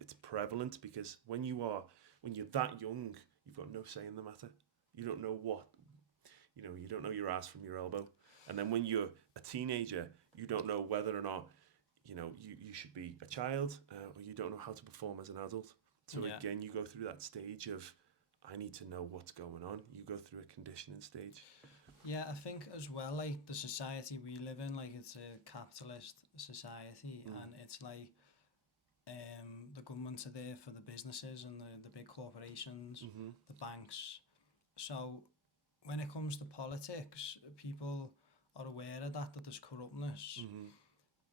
it's prevalent, because when you're that young, you've got no say in the matter. You don't know you don't know your ass from your elbow, and then when you're a teenager, you don't know whether or not you should be a child, or you don't know how to perform as an adult. So again, you go through that stage of, I need to know what's going on. You go through a conditioning stage. Yeah, I think as well, like the society we live in, like it's a capitalist society, and it's like the governments are there for the businesses and the big corporations, the banks. So when it comes to politics, people are aware of that there's corruptness.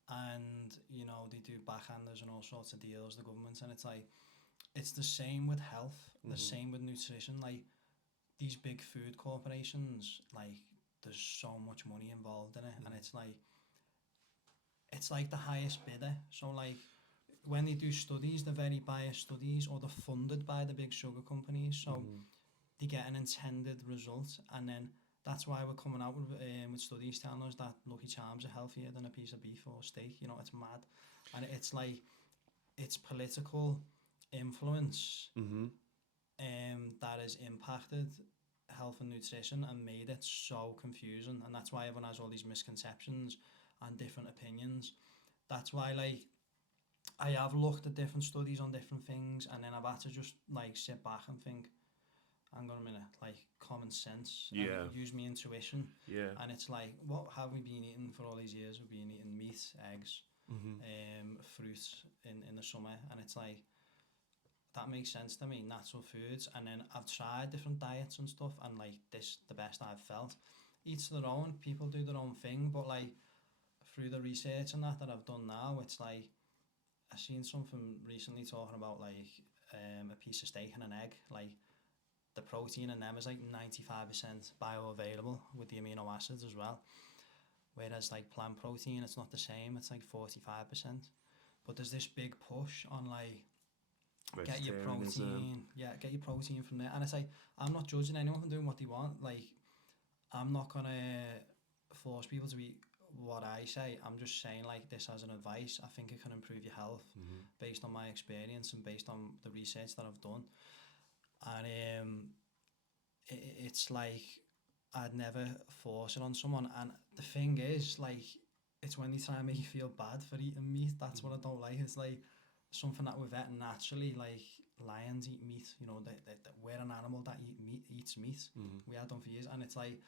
And they do backhanders and all sorts of deals, the government, and it's like it's the same with health, the same with nutrition. Like these big food corporations, like there's so much money involved in it, and it's like the highest bidder. So like when they do studies, they're very biased studies, or they're funded by the big sugar companies, so they get an intended result, and then that's why we're coming out with studies telling us that Lucky Charms are healthier than a piece of beef or steak. It's mad. And it's like, it's political influence that has impacted health and nutrition and made it so confusing. And that's why everyone has all these misconceptions and different opinions. That's why, like, I have looked at different studies on different things, and then I've had to just, like, sit back and think, hang on a minute, like common sense, and use my intuition, and it's like, what have we been eating for all these years? We've been eating meat, eggs, fruit in the summer, and it's like, that makes sense to me, natural foods. And then I've tried different diets and stuff, and like this, the best I've felt. Each their own, people do their own thing, but like through the research and that I've done now, it's like, I seen something recently talking about like a piece of steak and an egg, like the protein in them is like 95% bioavailable with the amino acids as well. Whereas like plant protein, it's not the same. It's like 45%. But there's this big push on like get your protein, get your protein from there. And it's like, I'm not judging anyone for doing what they want. Like, I'm not gonna force people to eat what I say. I'm just saying like this as an advice. I think it can improve your health based on my experience and based on the research that I've done. And it's like I'd never force it on someone. And the thing is, like, it's when they try and make you feel bad for eating meat. That's what I don't like. It's like something that we're vetting naturally. Like lions eat meat. You know, we're an animal that eats meat. We have done for years, and it's like,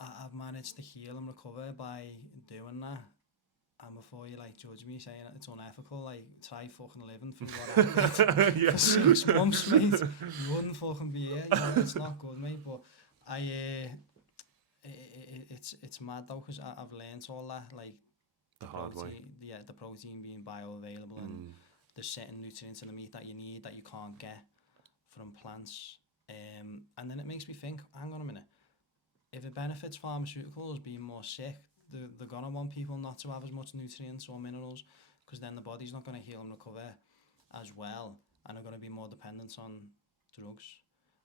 I've managed to heal and recover by doing that. And before you like judge me saying it's unethical, like try fucking living through what I did for 6 months, mate. You wouldn't fucking be here. You know, it's not good, mate. But it's mad though, because I've learned all that, like the hard way. Yeah, the protein being bioavailable and there's certain nutrients in the meat that you need that you can't get from plants. And then it makes me think, hang on a minute, if it benefits pharmaceuticals being more sick, they're going to want people not to have as much nutrients or minerals, because then the body's not going to heal and recover as well, and are going to be more dependent on drugs.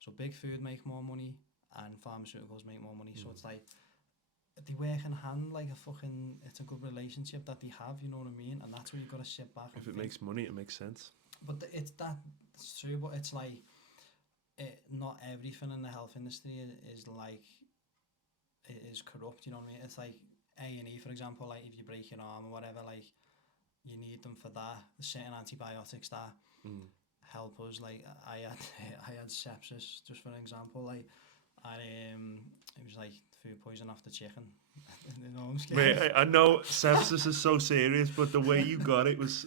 So big food make more money and pharmaceuticals make more money. So it's like they work in hand, like it's a good relationship that they have, you know what I mean? And that's where you've got to sit back. If it makes money, it makes sense. But it's true, but it's like not everything in the health industry is corrupt, you know what I mean? It's like A&E, for example, like if you break your arm or whatever, like you need them for that. There's certain antibiotics that help us. Like I had sepsis, just for an example, like, and it was like food poison off the chicken. You know, I'm scared. Mate, I know sepsis is so serious, but the way you got it was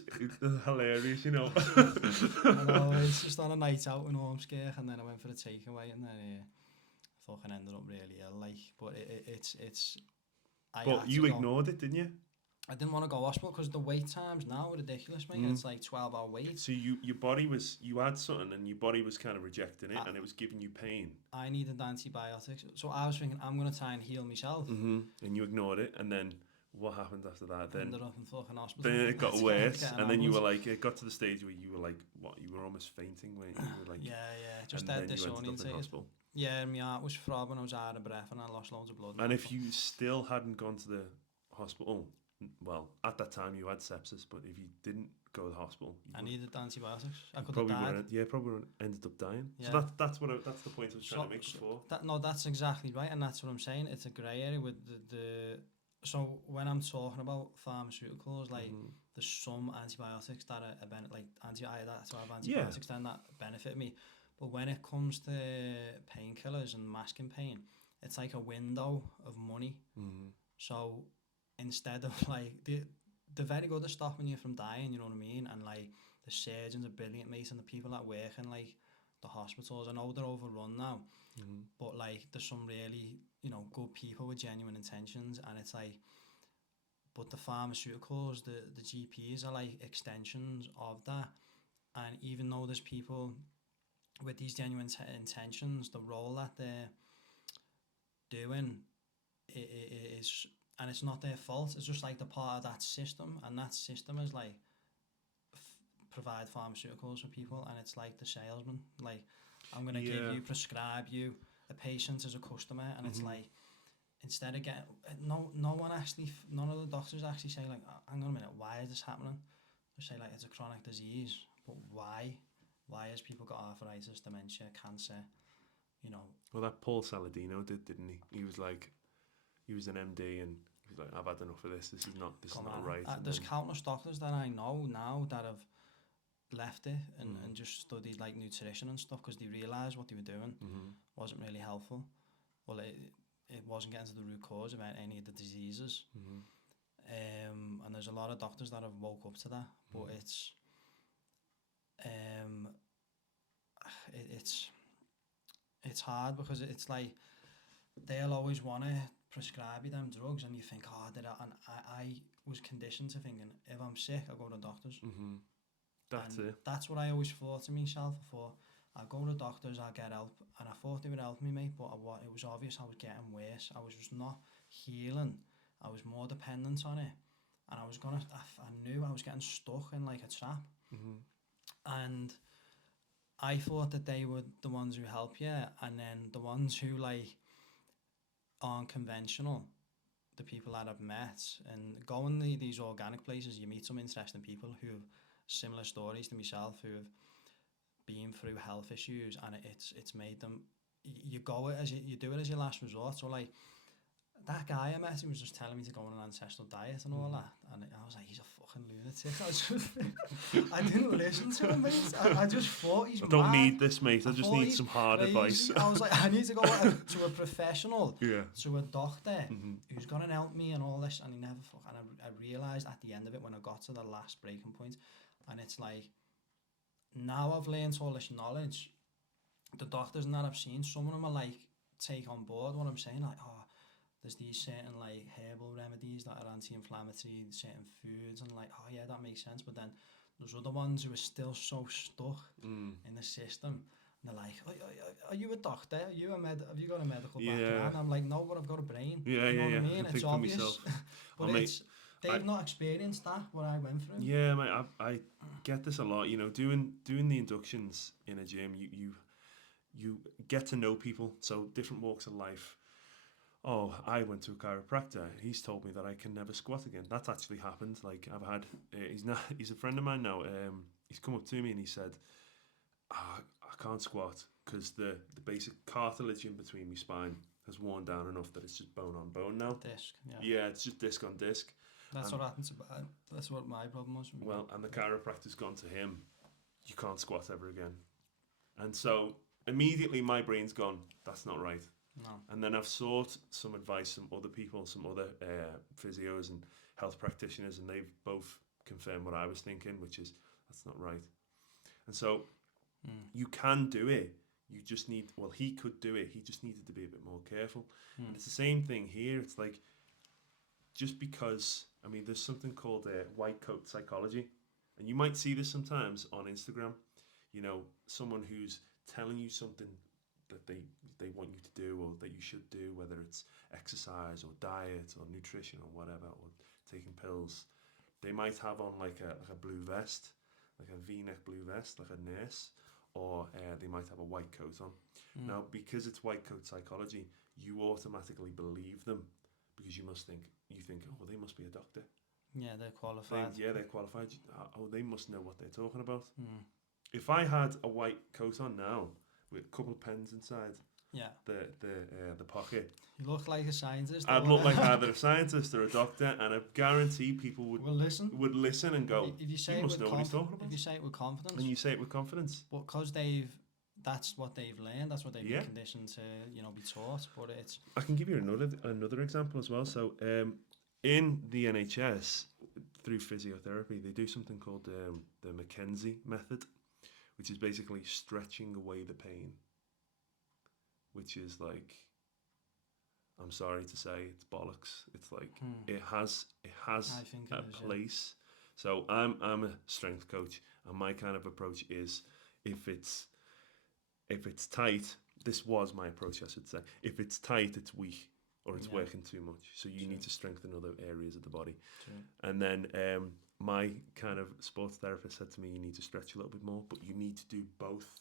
hilarious, you know. I know, it's just on a night out in Ormskirk, and then I went for a takeaway, and then fucking ended up really ill, like. But it's. But you ignored it, didn't you? I didn't want to go to hospital because the wait times now are ridiculous, mate. It's like 12-hour wait. So your body you had something and your body was kind of rejecting it and it was giving you pain. I needed antibiotics. So I was thinking, I'm going to try and heal myself. And you ignored it, and then what happened after that? Then ended up in fucking hospital. Then it got worse, and then you were like, it got to the stage where you were like, what? You were almost fainting, weren't you? You were like, yeah, just dead disorientated. Yeah, my heart was throbbing, I was out of breath, and I lost loads of blood. And if you still hadn't gone to the hospital, well, at that time you had sepsis, but if you didn't go to the hospital, I needed antibiotics. I could have died. Probably ended up dying. Yeah. So that's the point I was trying to make before. That's exactly right, and that's what I'm saying. It's a grey area with the. So when I'm talking about pharmaceuticals, like there's some antibiotics that are like antibiotics then that benefit me. But when it comes to painkillers and masking pain, it's like a window of money. So instead of like, they're very good at stopping you from dying, you know what I mean? And like the surgeons are brilliant, mate, and the people that work in like the hospitals, I know they're overrun now, but like there's some really, you know, good people with genuine intentions, and it's like, but the pharmaceuticals, the GPs are like extensions of that. And even though there's people with these genuine intentions, the role that they're doing is, and it's not their fault, it's just like the part of that system, and that system is like provide pharmaceuticals for people, and it's like the salesman, like I'm going to prescribe you a patient as a customer, and it's like, instead of getting, none of the doctors actually say like, hang on a minute, why is this happening? They say like, it's a chronic disease, but why has people got arthritis, dementia, cancer, you know? Well, that Paul Saladino didn't he? He was an MD, and he was like, I've had enough of this. This is not right. There's countless doctors that I know now that have left it and just studied like nutrition and stuff, because they realised what they were doing wasn't really helpful. Well, it wasn't getting to the root cause of any of the diseases. And there's a lot of doctors that have woke up to that, but it's hard, because it's like they'll always want to prescribe you them drugs, and you think, and I was conditioned to thinking, if I'm sick, I'll go to doctors. That's and it. that's what I always thought to myself. I thought, I'll go to doctors, I'll get help, and I thought they would help me, mate, but it was obvious I was getting worse. I was just not healing. I was more dependent on it, and I knew I was getting stuck in like a trap. And I thought that they were the ones who help you, and then the ones who like aren't conventional, the people that I've met, and going to these organic places, you meet some interesting people who have similar stories to myself, who have been through health issues, and it's made them. You go it as you do it as your last resort. So like that guy I met, he was just telling me to go on an ancestral diet and all that, and I was like, he's a fucking lunatic. I didn't listen to him, mate. I just thought he's I don't mad. need this, mate. I just thought need he's some hard crazy. advice. I was like, I need to go to a professional, Yeah. to a doctor who's gonna help me and all this. And he never fucking. I realised at the end of it when I got to the last breaking point, and it's like, now I've learned all this knowledge. The doctors and that I've seen, some of them are like take on board what I'm saying, like, oh, there's these certain like herbal remedies that are anti-inflammatory, certain foods, and like, oh yeah, that makes sense. But then there's other ones who are still so stuck in the system. And they're like, are you a doctor? Have you got a medical background? I'm like, no, but I've got a brain. Yeah, you know what I I mean? can It's think obvious. for myself. But they've not experienced that, what I went through. Yeah, mate, I get this a lot. You know, doing the inductions in a gym, you get to know people, so different walks of life. Oh, I went to a chiropractor. He's told me that I can never squat again. That's actually happened. Like I've had, he's a friend of mine now. He's come up to me and he said, I can't squat because the basic cartilage in between my spine has worn down enough that it's just bone on bone now. Disc, Yeah, it's just disc on disc. That's what happens. That's what my problem was. Well, and the chiropractor's gone to him, you can't squat ever again. And so immediately my brain's gone, that's not right. No. And then I've sought some advice from other people, some other physios and health practitioners, and they've both confirmed what I was thinking, which is that's not right. And so you can do it. You just need, well, he could do it. He just needed to be a bit more careful. And it's the same thing here. It's like, just because, I mean, there's something called white coat psychology. And you might see this sometimes on Instagram. You know, someone who's telling you something that they want you to do or that you should do, whether it's exercise or diet or nutrition or whatever, or taking pills. They might have on like a blue vest, like a V-neck blue vest, like a nurse, or they might have a white coat on. Now, because it's white coat psychology, you automatically believe them because you think, oh, they must be a doctor. Yeah, they're qualified. They're qualified. Oh, they must know what they're talking about. If I had a white coat on now with a couple of pens inside the pocket, you look like a scientist. I'd look like either a scientist or a doctor, and I guarantee people would listen and go, if you say he it must with know what he's talking about. If you say it with confidence, And you say it with confidence. but because that's what they've learned, that's what they've been conditioned to, be taught. But it's. I can give you another example as well. So, in the NHS, through physiotherapy, they do something called the McKenzie method, which is basically stretching away the pain. Which is like, I'm sorry to say, it's bollocks. It's like it has a place. So I'm a strength coach, and my kind of approach is if it's tight. This was my approach, I should say. If it's tight, it's weak or it's working too much. So you need to strengthen other areas of the body. And then my kind of sports therapist said to me, you need to stretch a little bit more, but you need to do both.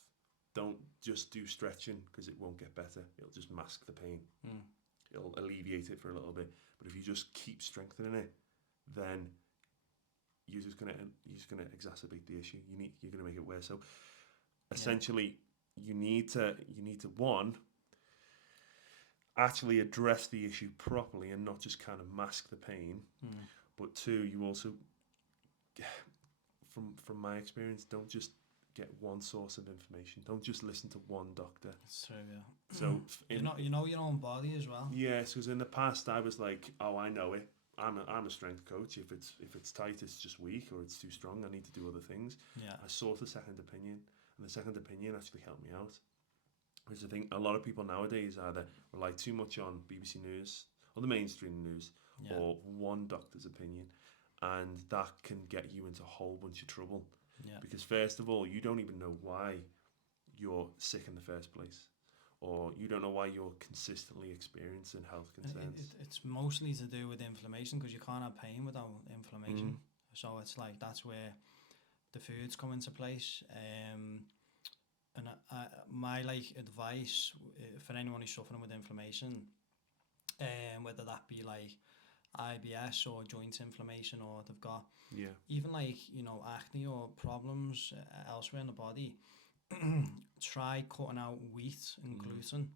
Don't just do stretching because it won't get better. It'll just mask the pain. It'll alleviate it for a little bit. But if you just keep strengthening it, then you're just gonna exacerbate the issue. You're gonna make it worse. So essentially, you need to one, actually address the issue properly and not just kind of mask the pain. But two, you also, from my experience, don't just get one source of information. Don't just listen to one doctor. It's true, yeah. So you know your own body as well. Yes, because in the past I was like, oh, I know it. I'm a strength coach. If it's tight, it's just weak, or it's too strong. I need to do other things. Yeah. I sought a second opinion, and the second opinion actually helped me out. Because I think a lot of people nowadays either rely too much on BBC News or the mainstream news or one doctor's opinion, and that can get you into a whole bunch of trouble. Yeah. Because first of all, you don't even know why you're sick in the first place, or you don't know why you're consistently experiencing health concerns. It's mostly to do with inflammation, because you can't have pain without inflammation. So it's like that's where the foods come into place. And my like advice for anyone who's suffering with inflammation, whether that be like IBS or joint inflammation, or they've got Yeah. even like acne or problems elsewhere in the body, try cutting out wheat and gluten.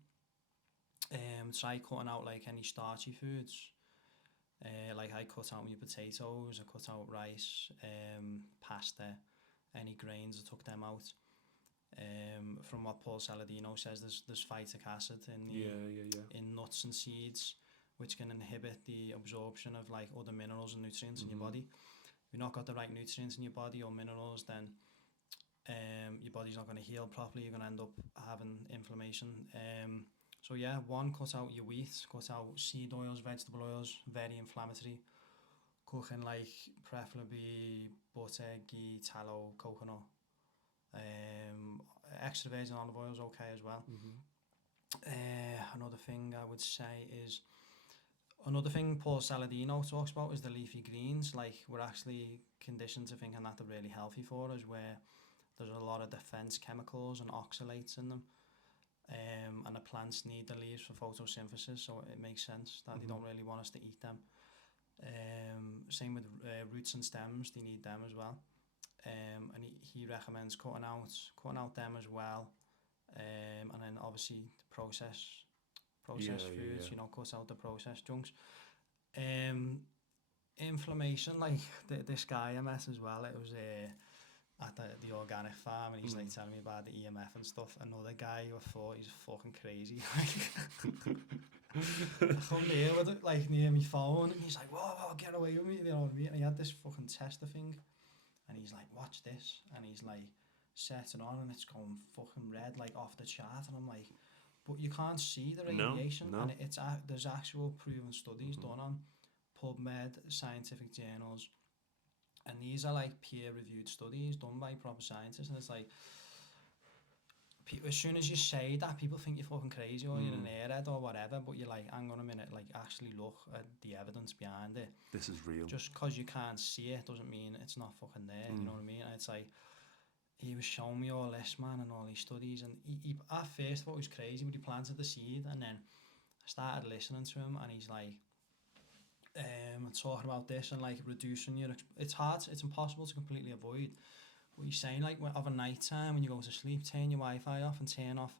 Try cutting out like any starchy foods. Like I cut out my potatoes, I cut out rice, pasta, any grains, I took them out. From what Paul Saladino says, there's phytic acid in in nuts and seeds, which can inhibit the absorption of like other minerals and nutrients in your body. If you've not got the right nutrients in your body or minerals, then your body's not going to heal properly. You're going to end up having inflammation. So yeah, one, cut out your wheat, cut out seed oils, vegetable oils, very inflammatory. Cooking like preferably butter, ghee, tallow, coconut. Extra virgin olive oil is okay as well. Another thing I would say is, another thing Paul Saladino talks about is the leafy greens. Like, we're actually conditioned to thinking that they're really healthy for us, where there's a lot of defense chemicals and oxalates in them. And the plants need the leaves for photosynthesis, so it makes sense that they don't really want us to eat them. Same with roots and stems, they need them as well. And he recommends cutting out them as well. And then obviously the processed foods, cut out the processed junks. Inflammation, like this guy I met as well, it was at the organic farm, and he's like telling me about the EMF and stuff. Another guy who I thought he's fucking crazy. I come there with it like near my phone, and he's like, whoa, get away with me, you know what I mean? And he had this fucking tester thing, and he's like, watch this, and he's like set it on, and it's going fucking red, like off the chart, and I'm like, but you can't see the radiation. No. And there's actual proven studies done on PubMed, scientific journals, and these are like peer-reviewed studies done by proper scientists, and it's like, as soon as you say that, people think you're fucking crazy or you're an airhead or whatever, but you're like, hang on a minute, like actually look at the evidence behind it. This is real. Just because you can't see it doesn't mean it's not fucking there, you know what I mean? And it's like, he was showing me all this, man, and all these studies, and he at first thought it was crazy, but he planted the seed, and then I started listening to him, and he's like, talking about this and like reducing your, it's impossible to completely avoid. What he's saying, like, of a night time when you go to sleep, turn your Wi-Fi off and turn off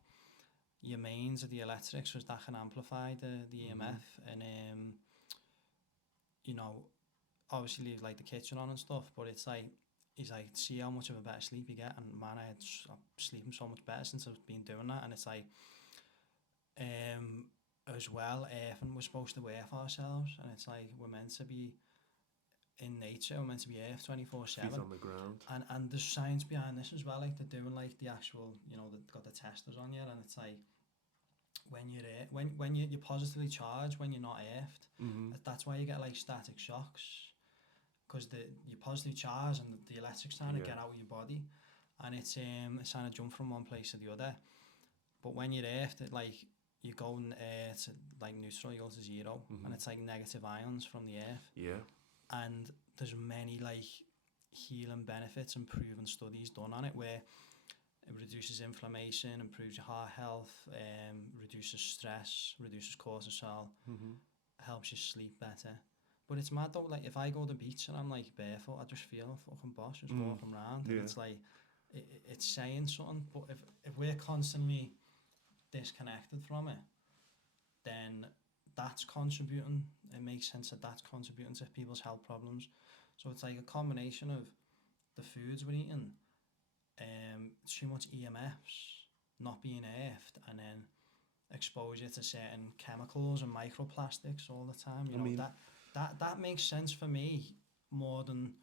your mains or the electrics, because that can amplify the EMF. And obviously leave like the kitchen on and stuff, but it's like, he's like, see how much of a better sleep you get. And man, I'm sleeping so much better since I've been doing that. And it's like, as well, we're supposed to wear for ourselves, and it's like, we're meant to be in nature, we're meant to be earth 24/7. Feet on the ground. And there's science behind this as well, like they're doing like the actual, they've got the testers on you, and it's like, when you're positively charged, when you're not earthed, that's why you get like static shocks, because you're positively charged and the electric's trying to get out of your body, and it's trying to jump from one place to the other. But when you're earthed, it like, you go to like neutral, you go to zero, and it's like negative ions from the earth. Yeah. And there's many like healing benefits and proven studies done on it, where it reduces inflammation, improves your heart health, reduces stress, reduces cortisol, helps you sleep better. But it's mad though, like if I go to the beach and I'm like barefoot, I just feel a fucking boss just walking around, and it's like, it's saying something. But if we're constantly disconnected from it, then that's contributing. It makes sense that that's contributing to people's health problems. So it's like a combination of the foods we're eating, too much EMFs, not being earthed, and then exposure to certain chemicals and microplastics all the time. That makes sense for me more than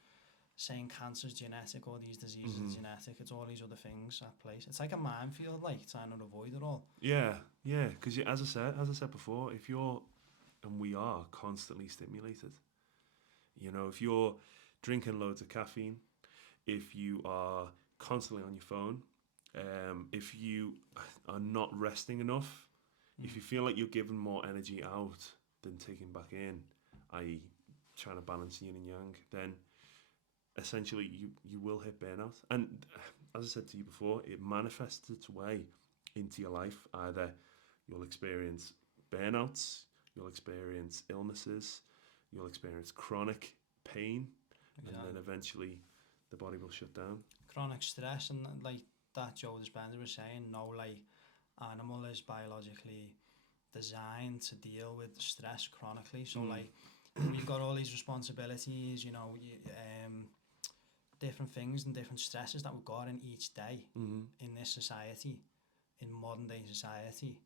saying cancer's genetic or these diseases are genetic. It's all these other things at place. It's like a minefield, like trying to avoid it all. Yeah, because as I said before, if you're, and we are constantly stimulated, if you're drinking loads of caffeine, if you are constantly on your phone, if you are not resting enough, if you feel like you're giving more energy out than taking back in, i.e. trying to balance yin and yang, then essentially you will hit burnout. And as I said to you before, it manifests its way into your life. Either you'll experience burnouts, you'll experience illnesses, you'll experience chronic pain, and then eventually the body will shut down. Chronic stress, and like that Joe Dispenza was saying, no like animal is biologically designed to deal with stress chronically. So like we've got all these responsibilities, you know, different things and different stresses that we've got in each day in this society, in modern day society,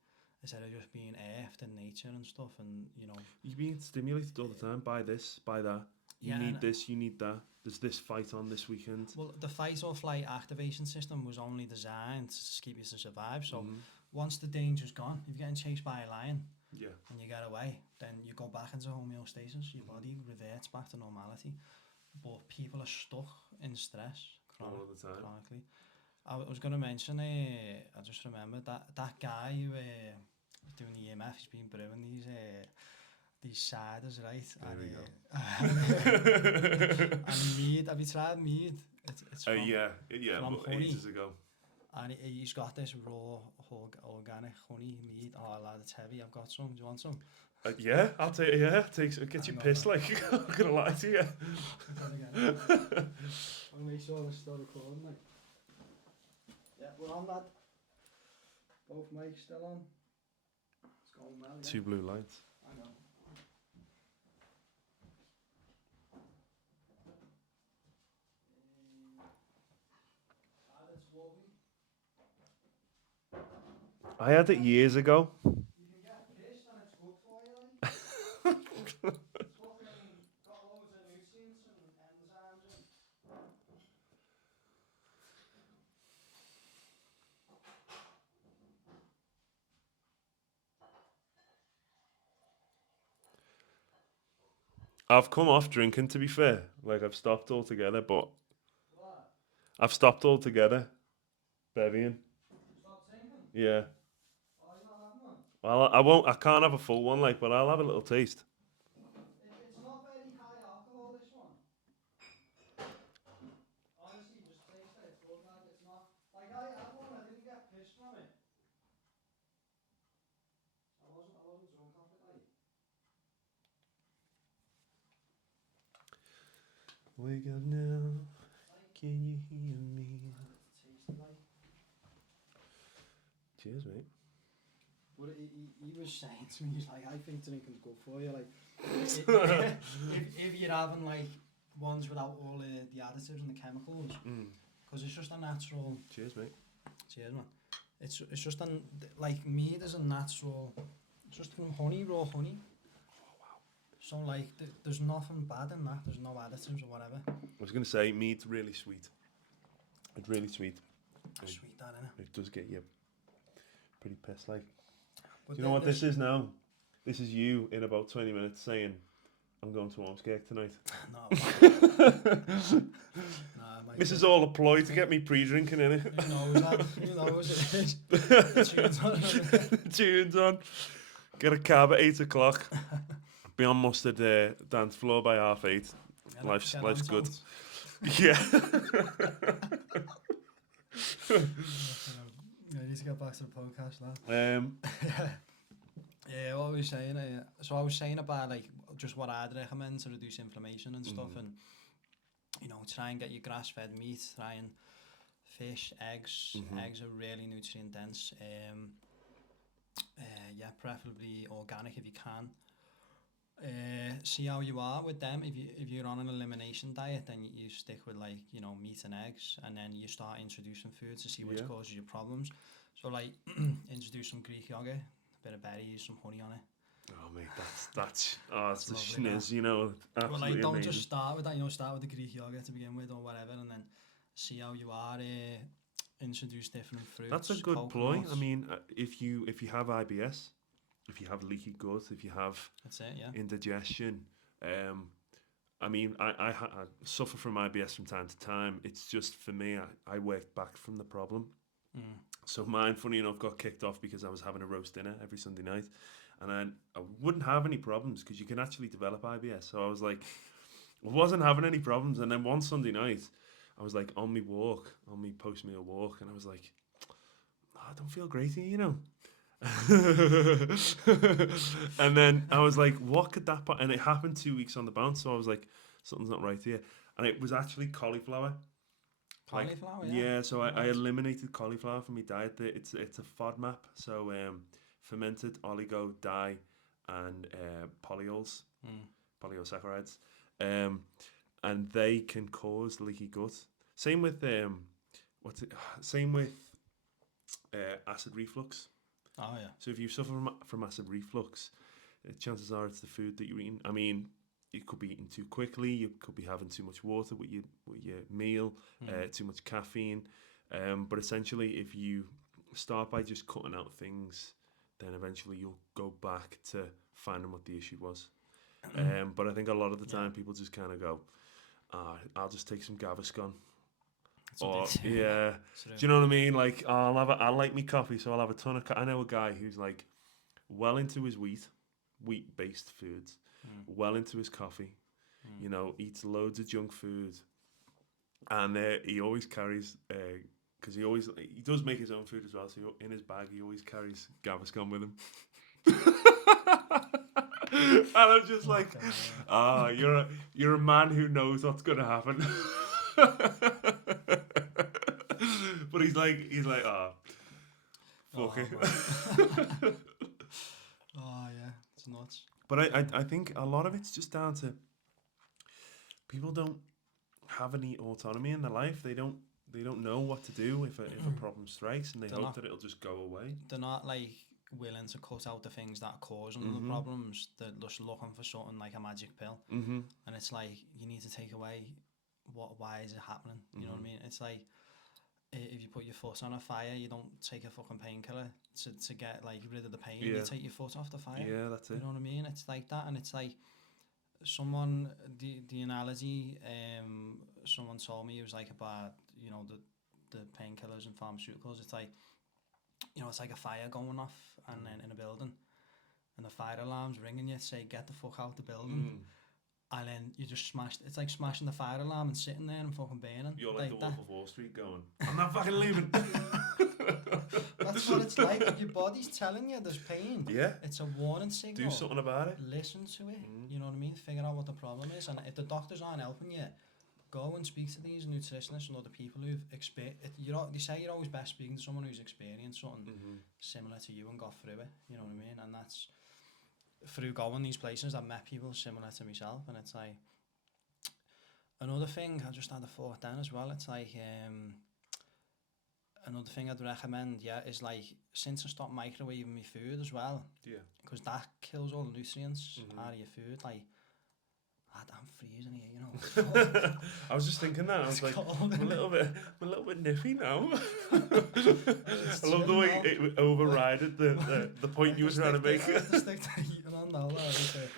instead of just being earthed in nature and stuff. And you know, you're being stimulated all the time by this, by that. You need this, you need that. There's this fight on this weekend. Well, the fight or flight activation system was only designed to keep you to survive. So once the danger's gone, if you're getting chased by a lion and you get away, then you go back into homeostasis. Your body reverts back to normality. But people are stuck in stress all the time. chronically. I was going to mention, I just remembered that guy who was doing the EMF, he's been brewing these ciders, right? There we go. And mead, have you tried mead? It's from, yeah, from but honey. ages ago. And he's got this raw, organic honey mead. Oh lad, it's heavy, I've got some, do you want some? Yeah, I'll take it, yeah. It gets you pissed, like, I'm not going to lie to you. I'll make sure we're still recording, like. Yeah, we're on, lad. Both mics still on. It's going well, yeah. 2 blue lights. I know. I had it years ago. You can get pissed and it's good for you, like. It's fucking got loads of nutrients and enzymes and... I've come off drinking, to be fair. Like, I've stopped altogether, but... What? I've stopped altogether. Bevying. Stop drinking? Yeah. Oh, you're not having one? Well, I can't have a full one, like, but I'll have a little taste. It's not very high alcohol, this one. Honestly, just taste it. It's good, lad. It's not... Like, I had one, I didn't get pissed from it. I wasn't drunk off it, like. Wake up now, can you hear me? Tasty, like. Cheers, mate. But he was saying to me, he's like, I think drinking's good for you. Like, if you're having like ones without all the additives and the chemicals, because it's just a natural. Cheers, mate. Cheers, man. It's just like mead is a natural. It's just from honey, raw honey. Oh wow. So like, there's nothing bad in that. There's no additives or whatever. I was gonna say mead's really sweet. It's really sweet. Sweet that, innit? It does get you pretty pissed, like. But Do you know what this is now? This is you in about 20 minutes saying, I'm going to Ormskirk tonight. No. This is all a ploy to get me pre-drinking, innit? Who knows that? Who knows it is? The tune's on. Tunes on. Get a cab at 8 o'clock. Be on Mustard dance floor by 8:30. Life's good. Yeah. I need to get back to the podcast now. Yeah, what I was saying, so I was saying about like just what I'd recommend to reduce inflammation and stuff, and you know, try and get your grass-fed meat, try and fish, eggs. Eggs are really nutrient dense. Yeah, preferably organic if you can. See how you are with them. If you're on an elimination diet, then you stick with like, you know, meat and eggs, and then you start introducing foods to see which causes your problems. So like introduce some Greek yogurt, a bit of berries, some honey on it. Oh mate, that's the lovely, schniz, you know. But like, don't amazing. just start with that. You know, start with the Greek yogurt to begin with or whatever, and then see how you are. Introduce different fruits. That's a good ploy. coconuts. I mean, if you have IBS, if you have leaky gut, if you have That's it. Yeah. indigestion, I mean, I suffer from IBS from time to time. It's just for me, I worked back from the problem. Mm. So mine, funny enough, got kicked off because I was having a roast dinner every Sunday night, and I wouldn't have any problems because you can actually develop IBS. So I was like, I wasn't having any problems, and then one Sunday night, I was like on my walk, on my post meal walk, and I was like, oh, I don't feel great here, you know. And then I was like, what could that and it happened 2 weeks on the bounce, so I was like, something's not right here. And it was actually cauliflower. Cauliflower, Yeah, so I Right. eliminated cauliflower from my diet. It's a FODMAP, so fermented oligo di and polyols, Mm. polysaccharides, um, and they can cause leaky gut. Same with what's it? Same with acid reflux. Oh yeah. So if you suffer from acid reflux, chances are it's the food that you're eating. I mean, you could be eating too quickly. You could be having too much water with your meal, too much caffeine. But essentially, if you start by just cutting out things, then eventually you'll go back to finding what the issue was. But I think a lot of the time Yeah. people just kind of go, I'll just take some Gaviscon. That's Or what they do. yeah, True. do you know what I mean? Like I'll like me coffee, so I'll have a ton of. I know a guy who's like well into his wheat based foods, Mm. well into his coffee. Mm. You know, eats loads of junk food, and he always carries because he does make his own food as well. So in his bag he always carries Gaviscon with him. And I'm just like, you're a man who knows what's gonna happen. But he's like, fuck Oh it. man. Oh yeah, it's nuts. But I think a lot of it's just down to people don't have any autonomy in their life. They don't know what to do if a problem strikes, and they They're hope not that it'll just go away. they're not like willing to cut out the things that are causing the Mhm. problems. They're just looking for something like a magic pill, Mhm. and it's like you need to take away why is it happening? You know what I mean? It's like if you put your foot on a fire, you don't take a fucking painkiller to get like rid of the pain. You Yeah. take your foot off the fire. Yeah, that's You it. know what I mean? It's like that, and it's like someone the analogy someone told me it was like about the painkillers and pharmaceuticals. It's like it's like a fire going off and then in a building, and the fire alarm's ringing you to say get the fuck out the building. And then you just smashed. It's like smashing the fire alarm and sitting there and fucking burning. You're like the that. Wolf of Wall Street going, I'm not fucking leaving. That's what it's like. If your body's telling you there's pain, Yeah. it's a warning signal. Do something about it. Listen to it. You know what I mean? Figure out what the problem is. And if the doctors aren't helping you, go and speak to these nutritionists and other people who've experienced. They say you're always best speaking to someone who's experienced something similar to you and got through it. You know what I mean? And that's through going these places. I've met people similar to myself, and it's like another thing. I just had a thought then as well. It's like another thing I'd recommend, is like since I stopped microwaving my food as well, because that kills all the nutrients out of your food. Like I'm freezing here, you know. I was just thinking that. I was like, I'm a little bit nippy now. I love the way it overrided the point you were trying to make. I have to stick the heating on now. I'll stick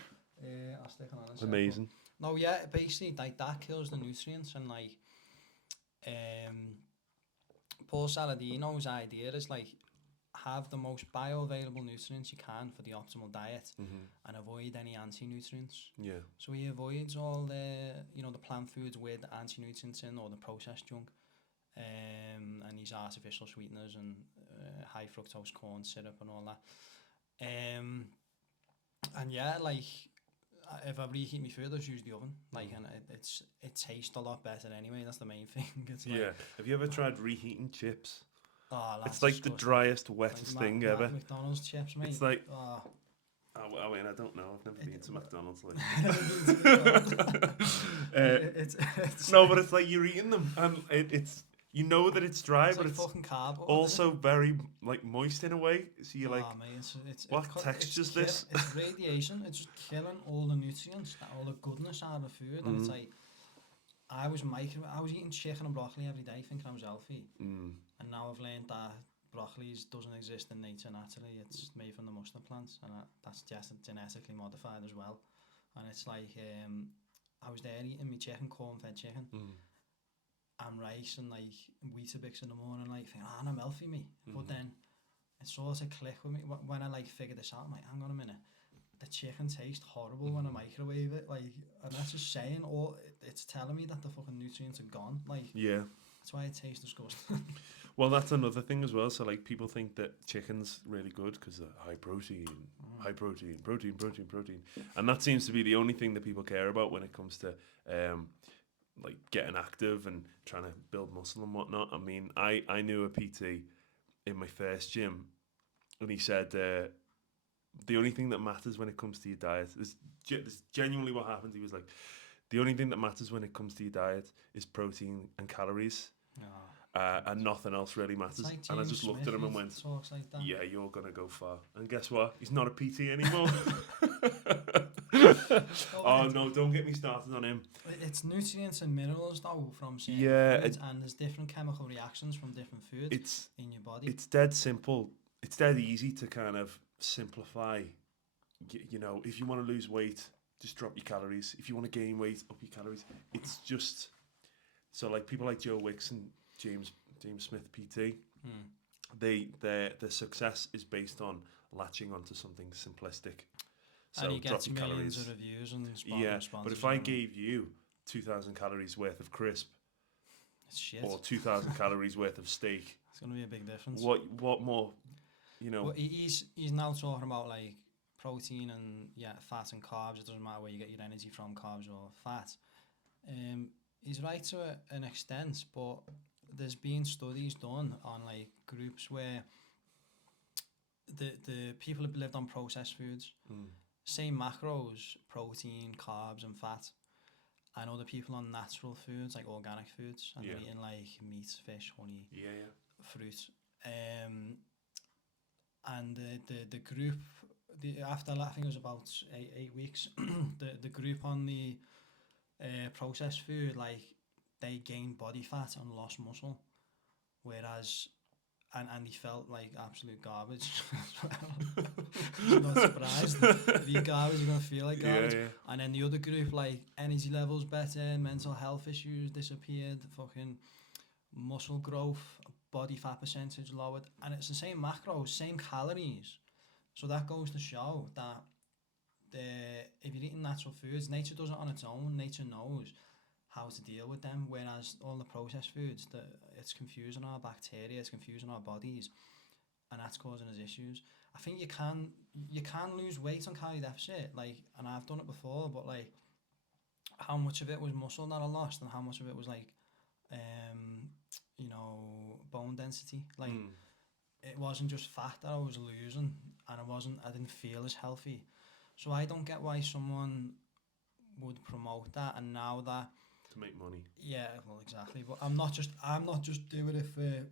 it on. Amazing. No, yeah, basically like that kills the nutrients, and like Paul Saladino's idea is like have the most bioavailable nutrients you can for the optimal diet and avoid any anti-nutrients. Yeah. So he avoids all the the plant foods with anti-nutrients in or the processed junk, and these artificial sweeteners and high fructose corn syrup and all that. And yeah, like if I reheat my food, I just use the oven. Like, and it tastes a lot better anyway. That's the main thing. It's like, Have you ever tried reheating chips? Oh, it's like disgusting. The driest, wettest thing ever. McDonald's chips, mate. It's like. Oh. I mean, I don't know. I've never been to McDonald's. Like. No, but it's like you're eating them, and it's. You know that it's dry, it's but like it's fucking cardboard, also very like moist in a way. So you're like, mate, what texture's this? It's radiation. It's just killing all the nutrients, all the goodness out of the food. And it's like, I was eating chicken and broccoli every day thinking I was healthy. And now I've learned that broccoli doesn't exist in nature naturally. It's made from the mustard plants, and that's just genetically modified as well. And it's like, I was there eating my chicken, corn-fed chicken, and rice and like Weetabix in the morning, like thinking, I'm healthy, me. But then it sort of clicked with me when I like figured this out. I'm like, hang on a minute, the chicken tastes horrible when I microwave it, like, and that's just saying, or it's telling me that the fucking nutrients are gone, like, Yeah. that's why it tastes disgusting. Well, that's another thing as well. So, like, people think that chicken's really good because they're high protein, protein. And that seems to be the only thing that people care about when it comes to, like, getting active and trying to build muscle and whatnot. I mean, I knew a PT in my first gym, and he said, the only thing that matters when it comes to your diet is genuinely what happened. He was like, the only thing that matters when it comes to your diet is protein and calories. And nothing else really matters. Like and I just looked at him and went, like that. yeah, you're going to go far. And guess what? He's not a PT anymore. Oh, no, don't get me started on him. It's nutrients and minerals, though, from certain foods, and there's different chemical reactions from different foods in your body. It's dead simple. It's dead easy to kind of simplify. You know, if you want to lose weight, just drop your calories. If you want to gain weight, up your calories. It's just... So, like, people like Joe Wicks and James Smith PT, their success is based on latching onto something simplistic. So and he drop gets your millions calories. Of reviews and But if I gave you 2,000 calories worth of crisp, it's shit. Or 2,000 calories worth of steak, it's going to be a big difference. What more? You know. Well, he's now talking about like protein and fat and carbs. It doesn't matter where you get your energy from, carbs or fat. He's right to an extent, but there's been studies done on like groups where the people have lived on processed foods, same macros, protein, carbs and fat, and other people on natural foods like organic foods, and they're eating like meat, fish, honey, fruit. And the group, after I think it was about eight weeks, the group on the processed food, like, they gained body fat and lost muscle, whereas and he felt like absolute garbage. I'm not surprised. If you're garbage, you're gonna feel like garbage. And then the other group, like, energy levels better, mental health issues disappeared, fucking muscle growth, body fat percentage lowered, and it's the same macros, same calories. So that goes to show that if you're eating natural foods, nature does it on its own. Nature knows how to deal with them, whereas all the processed foods, it's confusing our bacteria, it's confusing our bodies, and that's causing us issues. I think you can lose weight on calorie deficit, like, and I've done it before, but like, how much of it was muscle that I lost, and how much of it was like, bone density. Like, it wasn't just fat that I was losing, and I didn't feel as healthy. So I don't get why someone would promote that, and now that to make money. Yeah, well, exactly. But I'm not just doing it for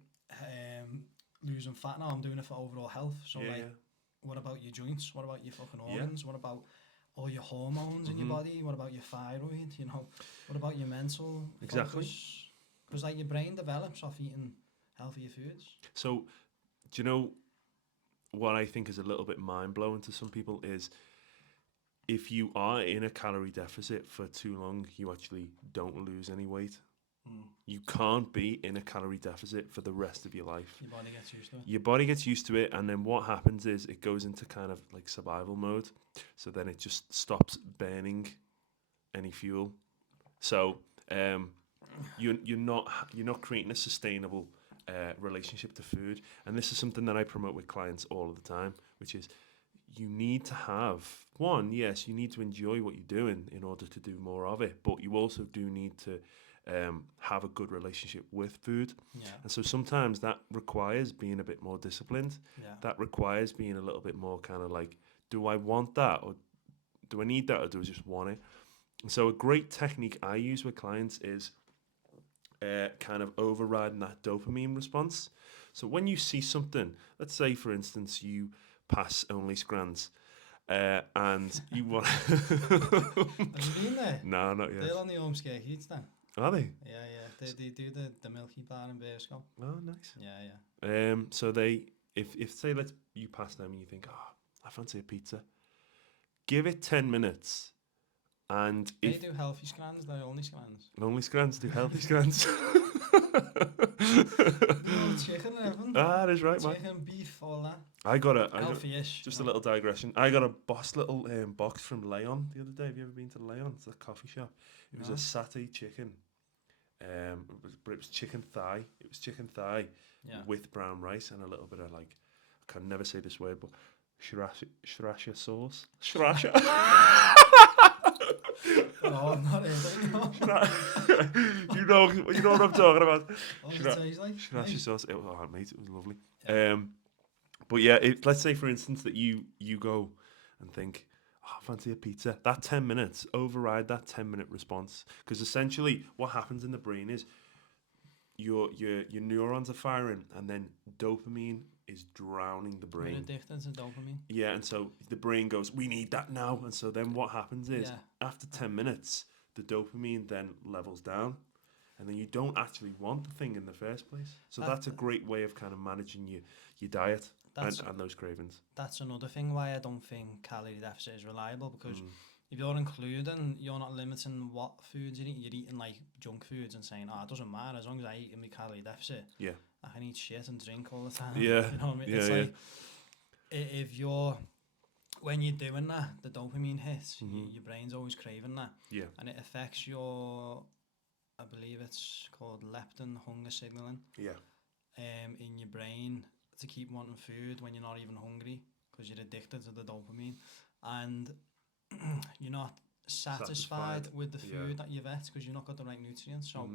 losing fat now. I'm doing it for overall health. So what about your joints? What about your fucking organs? What about all your hormones in your body? What about your thyroid? You know, what about your mental? Exactly. Because like, your brain develops off eating healthier foods. So, do you know what I think is a little bit mind blowing to some people is, if you are in a calorie deficit for too long, you actually don't lose any weight. You can't be in a calorie deficit for the rest of your life. Your body gets used to it. Your body gets used to it, and then what happens is it goes into kind of like survival mode. So then it just stops burning any fuel. So you're not creating a sustainable relationship to food. And this is something that I promote with clients all of the time, which is, you need to have, one, yes, you need to enjoy what you're doing in order to do more of it, but you also do need to have a good relationship with food. And so sometimes that requires being a bit more disciplined. That requires being a little bit more kind of like, do I want that, or do I need that, or do I just want it? And so a great technique I use with clients is kind of overriding that dopamine response. So when you see something, let's say for instance you pass only scrans, and you want... Have you been there? No, not yet. They're on the home scare heats then. Are they? Yeah. They do the Milky Bar in Bearscope. Oh, nice. Yeah. So they, if say you pass them and you think, I fancy a pizza, give it 10 minutes And They if do healthy scans, they're only scans. only scans do healthy scans. Do all the chicken and everything. That is right, man. Chicken, beef, all that. I got Healthy-ish. just a little digression. I got a boss little box from Leon the other day. Have you ever been to Leon? It's a coffee shop. It was a satay chicken. But it was chicken thigh. It was chicken thigh with brown rice and a little bit of like, I can never say this word, but sriracha sauce. Sriracha. Oh, not really. you know what I'm talking about. What does it taste like? Sriracha sauce. Oh, mate, it was lovely. Yeah. But yeah, let's say for instance that you go and think, oh, I fancy a pizza. That 10 minutes, override that 10-minute response. Because essentially what happens in the brain is your neurons are firing and then dopamine is drowning the brain. We're addicted to dopamine. Yeah, and so the brain goes, we need that now. And so then what happens is after 10 minutes, the dopamine then levels down. And then you don't actually want the thing in the first place. So that's a great way of kind of managing your diet and those cravings. That's another thing why I don't think calorie deficit is reliable, because if you're including, you're not limiting what foods you eat. You're eating like junk foods and saying, it doesn't matter as long as I eat in my calorie deficit. Yeah. I can eat shit and drink all the time. Yeah. You know what I mean? Yeah, it's like, if you're, when you're doing that, the dopamine hits, your brain's always craving that. Yeah. And it affects your, I believe it's called leptin, hunger signaling. Yeah. In your brain to keep wanting food when you're not even hungry because you're addicted to the dopamine, and you're not satisfied with the food that you've ate because you've not got the right nutrients. So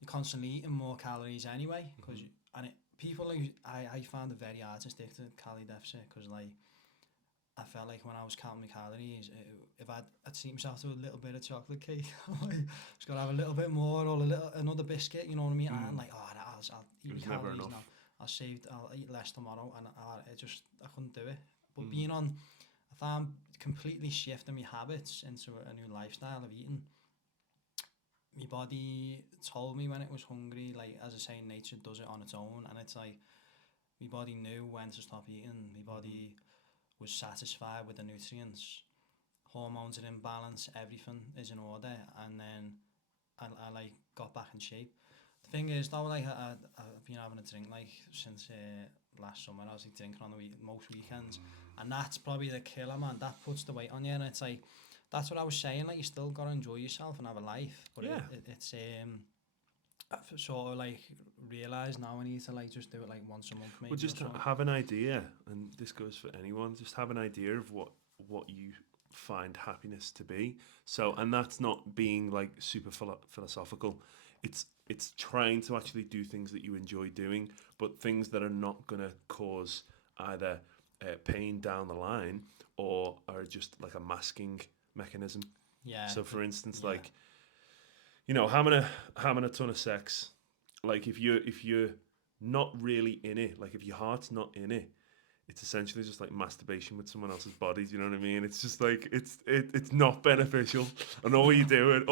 you're constantly eating more calories anyway. Because people who I found it very hard to stick to calorie deficit, because like I felt like when I was counting my calories, if I'd treat myself to a little bit of chocolate cake, like, just gotta have a little bit more, or another biscuit, you know what I mean? And I'm like, I'll eat my calories now. I'll eat less tomorrow, and I couldn't do it. But I found completely shifting my habits into a new lifestyle of eating. My body told me when it was hungry, like as I say, nature does it on its own, and it's like my body knew when to stop eating. My body was satisfied with the nutrients, hormones are in balance, everything is in order, and then I like got back in shape. The thing is though, like I've been having a drink like since last summer. I was like drinking on most weekends, and that's probably the killer, man. That puts the weight on you, and it's like, that's what I was saying, like you still gotta enjoy yourself and have a life, but it's I've sort of like realised now I need to like just do it like once a month maybe. Well, just have an idea, and this goes for anyone, just have an idea of what you find happiness to be. So, and that's not being like super philosophical. It's trying to actually do things that you enjoy doing, but things that are not going to cause either pain down the line or are just like a masking mechanism. Yeah. So for instance, like, you know, having a ton of sex, like if you're not really in it, like if your heart's not in it, it's essentially just like masturbation with someone else's body. Do you know what I mean? It's just like it's not beneficial, and all you're doing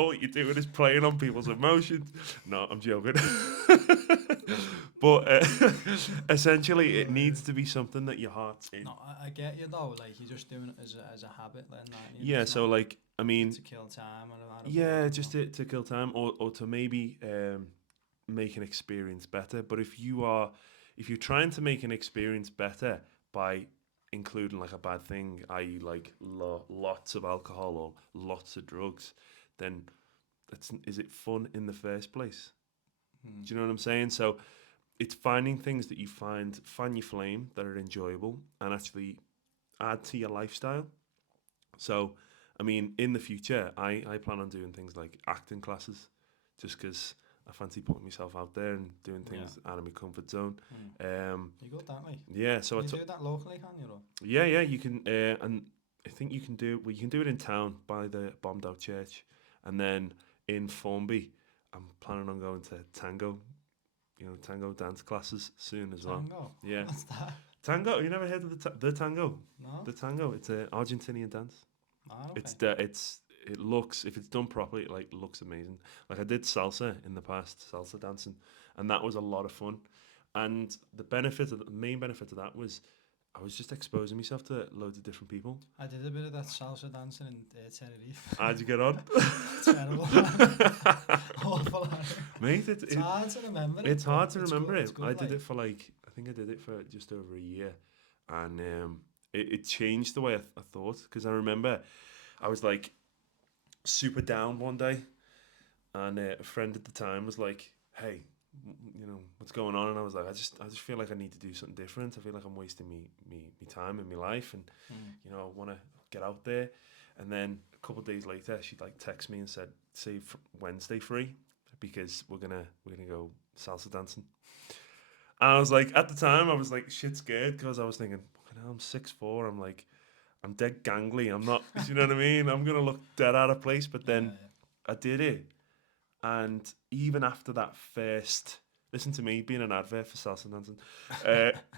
is playing on people's emotions. No, I'm joking. But essentially, it needs to be something that your heart's in. No, I get you though. Like you're just doing it as a habit, then. Yeah. So like, I mean, to kill time. Just to kill time, or to maybe make an experience better. But if you're trying to make an experience better by including like a bad thing, i.e. like lots of alcohol or lots of drugs, then is it fun in the first place? Do you know what I'm saying? So it's finding things that you fan your flame, that are enjoyable and actually add to your lifestyle. So, I mean, in the future, I plan on doing things like acting classes, just because I fancy putting myself out there and doing things out of my comfort zone. You got that, mate? Yeah, so you do that locally, can you? Or? Yeah, you can, and I think you can do it in town by the bombed out church, and then in Formby, I'm planning on going to tango dance classes soon as well. Tango? Yeah. What's that? Tango? You never heard of the tango? No. The tango. It's an Argentinian dance. Oh, okay. It looks, if it's done properly, it looks amazing. Like I did salsa in the past, salsa dancing, and that was a lot of fun. And the main benefit of that was I was just exposing myself to loads of different people. I did a bit of that salsa dancing in Tenerife. How'd you get on? Terrible. Awful. Mate, It's hard to remember it. it's hard to It's remember good, it. it's good, I did like, it for like, I think I did it for just over a year. And it changed the way I thought. Because I remember I was like super down one day. And a friend at the time was like, hey, you know, what's going on? And I was like, I just feel like I need to do something different. I feel like I'm wasting me time in my life. And, you know, I want to get out there. And then a couple of days later, she'd like text me and said, "Say Wednesday free because we're gonna go salsa dancing." And I was like, at the time, I was like shit scared because I was thinking, "Fucking hell, I'm 6'4". I'm like, I'm dead gangly. I'm not, you know what I mean? I'm gonna look dead out of place. But then I did it, and even after that first, listen to me being an advert for salsa dancing.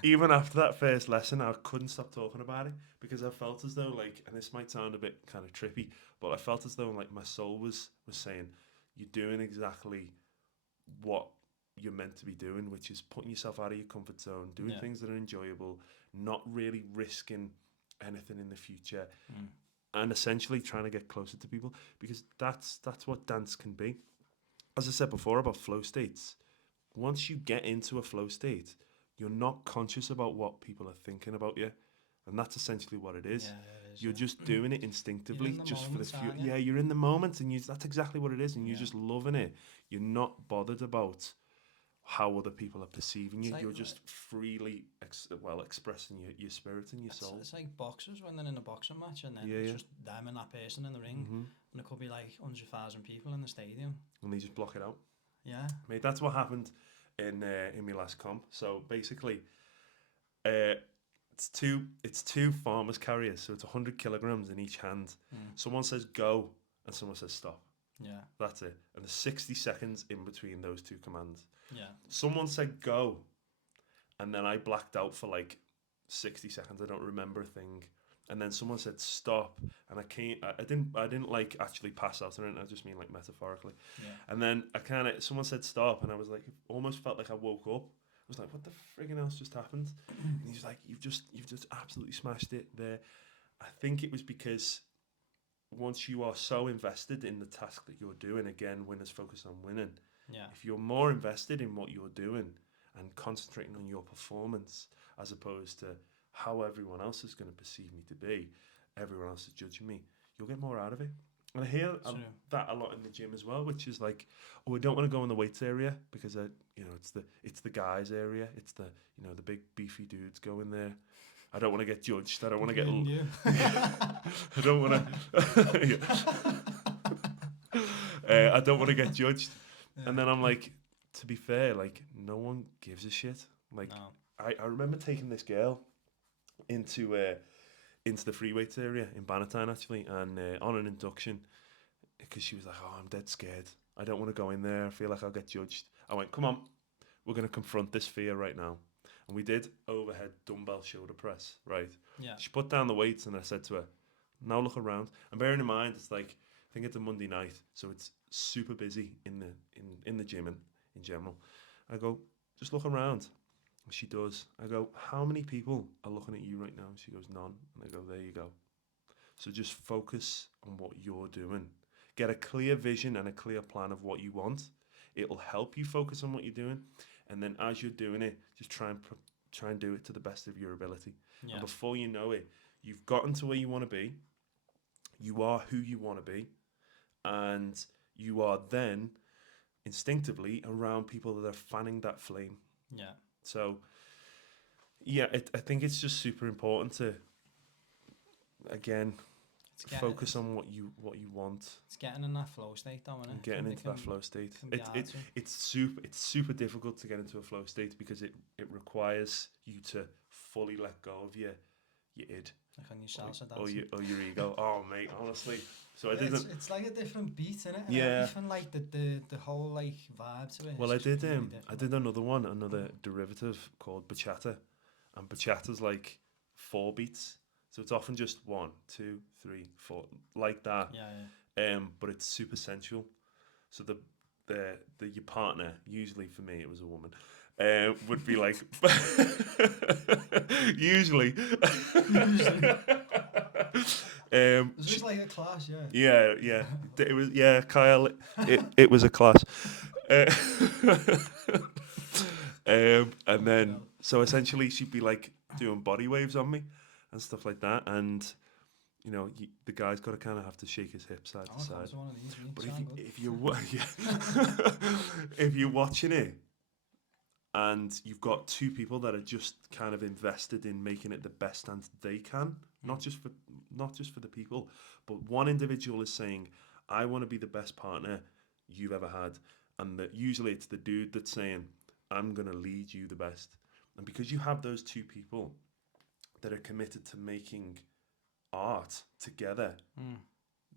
Even after that first lesson, I couldn't stop talking about it because I felt as though like, and this might sound a bit kind of trippy, but I felt as though like my soul was saying, "You're doing exactly what you're meant to be doing, which is putting yourself out of your comfort zone, doing things that are enjoyable, not really risking anything in the future, and essentially trying to get closer to people because that's what dance can be." As I said before about flow states, once you get into a flow state, you're not conscious about what people are thinking about you, and that's essentially what it is. You're just doing it instinctively, just for the few. Yeah, you're in the moment, and that's exactly what it is, and you're just loving it. You're not bothered about how other people are perceiving you. Like, you're just freely expressing your spirit and your soul. It's like boxers when they're in a boxing match and then it's just them and that person in the ring, and it could be like 100,000 people in the stadium, and they just block it out. Yeah, mate, that's what happened in my last comp. So basically, it's two farmers carriers, so it's 100 kilograms in each hand. Someone says go and someone says stop. Yeah, that's it. And there's 60 seconds in between those two commands. Yeah, someone said go, and then I blacked out for like 60 seconds. I don't remember a thing. And then someone said stop, and I didn't like actually pass out or anything. I just mean like metaphorically. Yeah. And then someone said stop, and I was like, almost felt like I woke up. I was like, what the friggin' else just happened? And he's like, you've just absolutely smashed it there. I think it was because once you are so invested in the task that you're doing, again, winners focus on winning. Yeah. If you're more invested in what you're doing and concentrating on your performance as opposed to how everyone else is going to perceive me to be, everyone else is judging me, you'll get more out of it. And I hear that a lot in the gym as well, which is like, oh, I don't want to go in the weights area because it's the guys area. It's the the big beefy dudes go in there. I don't want to get judged. I don't want to get. I don't want to. I don't want to get judged. And then I'm like, to be fair, like no one gives a shit. Like I remember taking this girl into the free weights area in Bannatyne actually, and on an induction, because she was like, oh, I'm dead scared. I don't want to go in there. I feel like I'll get judged. I went, come on, we're going to confront this fear right now. And we did overhead dumbbell shoulder press, right? Yeah. She put down the weights and I said to her, now look around. And bearing in mind, it's like, I think it's a Monday night, so it's super busy in the gym and in general. I go, just look around. And she does. I go, how many people are looking at you right now? And she goes, none. And I go, there you go. So just focus on what you're doing. Get a clear vision and a clear plan of what you want. It'll help you focus on what you're doing. And then as you're doing it, just try and do it to the best of your ability. Yeah. And before you know it, you've gotten to where you want to be. You are who you want to be. And you are then instinctively around people that are fanning that flame. Yeah. So, yeah, I think it's just super important to, again, focus on what you want. It's getting in that flow state, though, isn't it? Getting into that flow state. It's super difficult to get into a flow state because it requires you to fully let go of your id. Like on your salsa dancing. Or your ego. Oh, mate, honestly. So it's like a different beat, isn't it? Yeah. Even like the whole like vibe to it. Well, I did another derivative called bachata, and bachata's like 4 beats. So it's often just 1, 2, 3, 4, like that. Yeah. But it's super sensual. So your partner, usually for me it was a woman, would be like usually. It's just like a class, yeah. Yeah. It was Kyle. It was a class. Uh, and then so essentially she'd be like doing body waves on me and stuff like that, and the guy's got to kind of have to shake his hips side to side. One of these, But if you're watching it and you've got two people that are just kind of invested in making it the best dance they can, not just for the people, but one individual is saying, I want to be the best partner you've ever had, and that usually it's the dude that's saying, I'm going to lead you the best. And because you have those two people that are committed to making art together,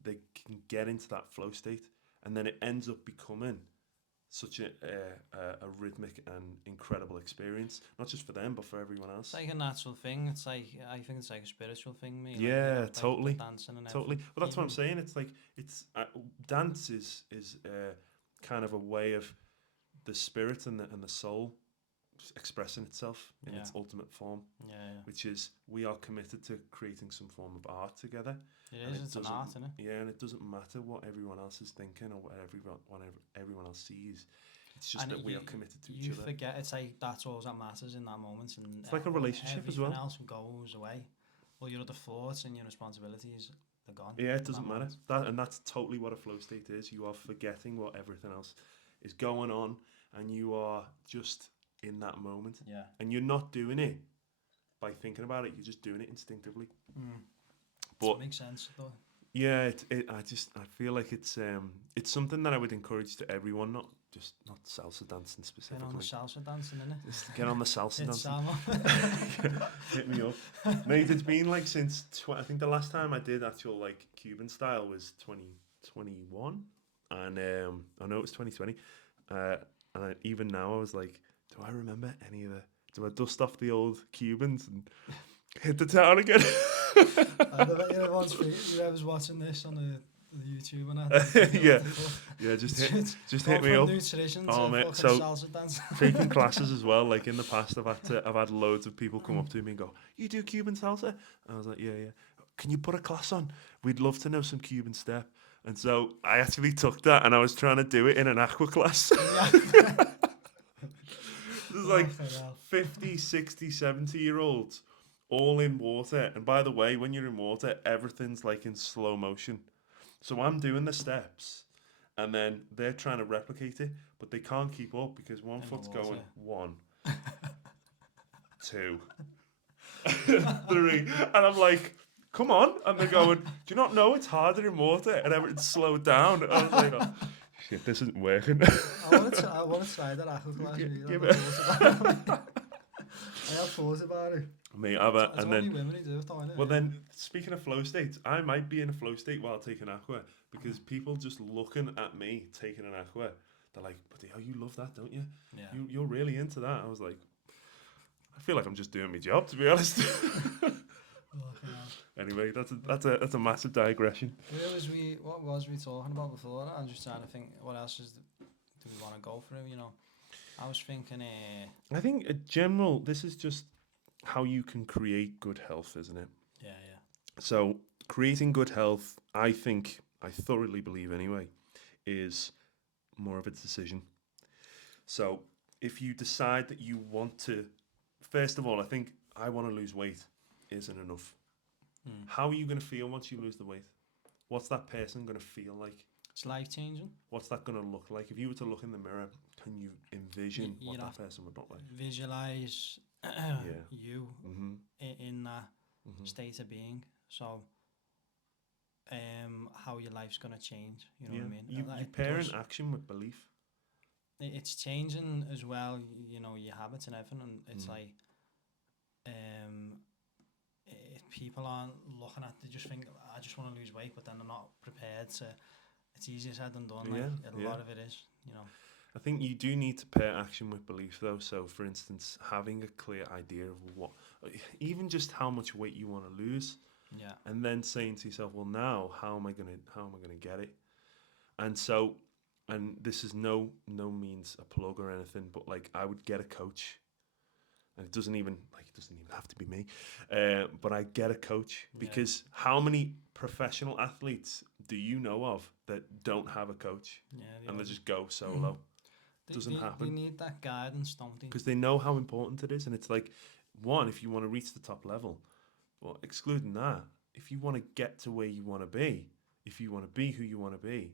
they can get into that flow state, and then it ends up becoming such a rhythmic and incredible experience, not just for them but for everyone else. It's like a natural thing. It's like, I think it's like a spiritual thing. Me, yeah, like, totally, dancing and totally. Well, that's what I'm saying. It's like dance is kind of a way of the spirit and the soul expressing itself in its ultimate form, which is we are committed to creating some form of art together. It's an art, isn't it? Yeah, and it doesn't matter what everyone else is thinking or what everyone else sees. It's just that we are committed to each other. You forget, it's like that's all that matters in that moment, and it's like a relationship as well. Everything else goes away. All your other thoughts and your responsibilities, they're gone. Yeah, it doesn't matter. That's totally what a flow state is. You are forgetting what everything else is going on, and you are just in that moment. Yeah. And you're not doing it by thinking about it. You're just doing it instinctively. But it makes sense though. Yeah, I feel like it's something that I would encourage to everyone, not salsa dancing specifically. Get on the salsa dancing, innit? Just get on the salsa dancing. Hit me up, mate. It's been like since I think the last time I did actual like Cuban style was 2021, and I know it was 2020, and even now I was like, do I remember any of the? Do I dust off the old Cubans and hit the town again? I bet whoever's watching this on the YouTube and that. just hit me up. New traditions, mate, so salsa dance. Taking classes as well. Like in the past, I've had loads of people come up to me and go, "You do Cuban salsa?" And I was like, "Yeah." Can you put a class on? We'd love to know some Cuban step. And so I actually took that and I was trying to do it in an aqua class. There's like 50, 60, 70-year-olds all in water. And by the way, when you're in water, everything's like in slow motion. So I'm doing the steps and then they're trying to replicate it, but they can't keep up because one foot's going 1, 2, 3. And I'm like, come on. And they're going, do you not know it's harder in water? And everything's slowed down. And I was like, oh, shit, this isn't working. I want to try that aqua class. I have thought about it. Mate, and then women who do it, though, innit? Well, then speaking of flow states, I might be in a flow state while taking aqua because people just looking at me taking an aqua, they're like, "But you love that, don't you? Yeah. You're really into that." I was like, I feel like I'm just doing my job, to be honest. Anyway, that's a massive digression. What was we talking about before? I'm just trying to think. What else do we want to go through? I was thinking. I think in general, this is just how you can create good health, isn't it? Yeah. So creating good health, I thoroughly believe anyway, is more of a decision. So if you decide that you want to, first of all, I think I want to lose weight isn't enough. How are you going to feel once you lose the weight? What's that person going to feel like? It's life-changing. What's that going to look like? If you were to look in the mirror, can you envision what that person would look like? Visualize you in that state of being. So, how your life's going to change. You know what I mean? You pair in action with belief. It's changing as well, your habits and everything. And it's like, people aren't looking at, they just think, I just want to lose weight, but then they're not prepared to. It's easier said than done. A lot of it is, I think you do need to pair action with belief, though. So, for instance, having a clear idea of what, even just how much weight you want to lose, and then saying to yourself, "Well, now how am I gonna get it?" And so, and this is no means a plug or anything, but like I would get a coach, and it doesn't even have to be me, but I get a coach because how many professional athletes do you know of that don't have a coach and they just go solo? Doesn't happen. They need that guidance, don't they? Because they know how important it is, and it's like, one, if you want to reach the top level, well, excluding that, if you want to get to where you want to be, if you want to be who you want to be,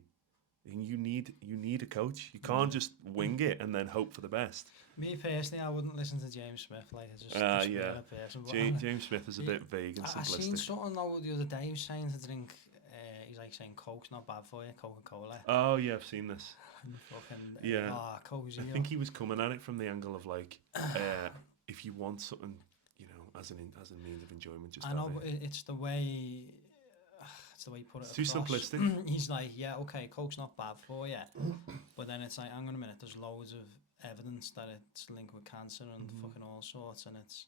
then you need a coach. You can't just wing it and then hope for the best. Me personally, I wouldn't listen to James Smith. Like, it's just Yeah. a person. James Smith is a bit vague and I simplistic. seen something though the other day. He was saying to drink. He's like saying Coke's not bad for you, Coca-Cola. Oh yeah, I've seen this. Fucking Coke Zero. I think he was coming at it from the angle of like, if you want something, you know, as a means of enjoyment, just. I know, but it's the way. It's the way you put it. It's too simplistic. He's like, yeah, okay, Coke's not bad for you, but then it's like, hang on a minute, there's loads of evidence that it's linked with cancer and fucking all sorts, and it's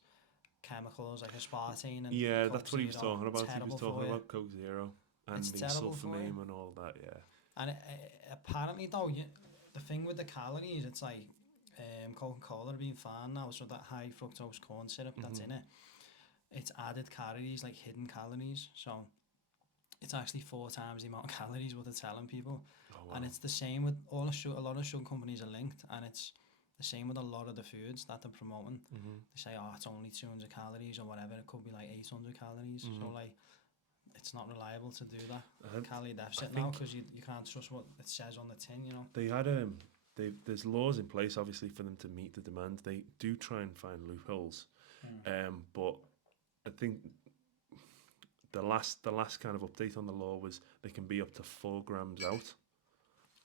chemicals like aspartame and yeah, Coke that's what he was Zero, talking about. He was talking for about Coke Zero and it's the sulfoname and all that. Yeah. And apparently though, the thing with the calories, it's like Coca-Cola are being found now, so that high fructose corn syrup that's in it, it's added calories, like hidden calories, so it's actually 4 times the amount of calories what they're telling people. Oh, wow. And it's the same with a lot of sugar companies are linked, and it's the same with a lot of the foods that they're promoting. They say, oh, it's only 200 calories or whatever, it could be like 800 calories, so like it's not reliable to do that calorie deficit now, because you can't trust what it says on the tin, you know. They had there's laws in place obviously for them to meet the demand. They do try and find loopholes, but I think the last kind of update on the law was they can be up to 4 grams out.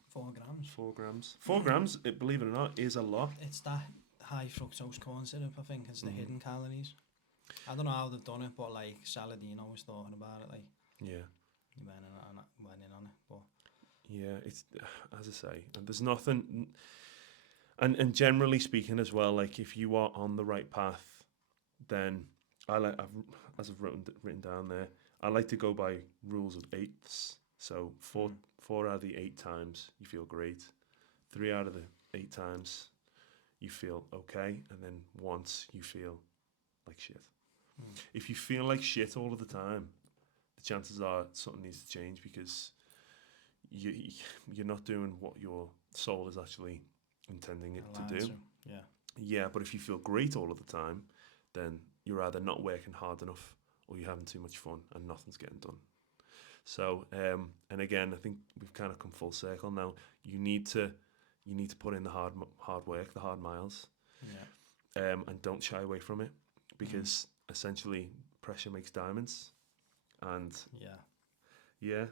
4 grams. 4 grams. 4 grams, believe it or not, is a lot. It's that high fructose corn syrup, I think. It's the hidden calories. I don't know how they've done it, but like Saladino was talking about it. Like, yeah, he went in on it. But yeah, it's as I say, and there's nothing. And generally speaking as well, like if you are on the right path, then I've written down there, I like to go by rules of eighths. So 4 out of the 8 times you feel great, 3 out of the 8 times you feel okay, and then once you feel like shit. If you feel like shit all of the time, the chances are something needs to change, because you're not doing what your soul is actually intending it to do. Yeah, but if you feel great all of the time, then you're either not working hard enough or you're having too much fun and nothing's getting done. So, and again, I think we've kind of come full circle now. You need to put in the hard work, the hard miles, and don't shy away from it, because essentially pressure makes diamonds, and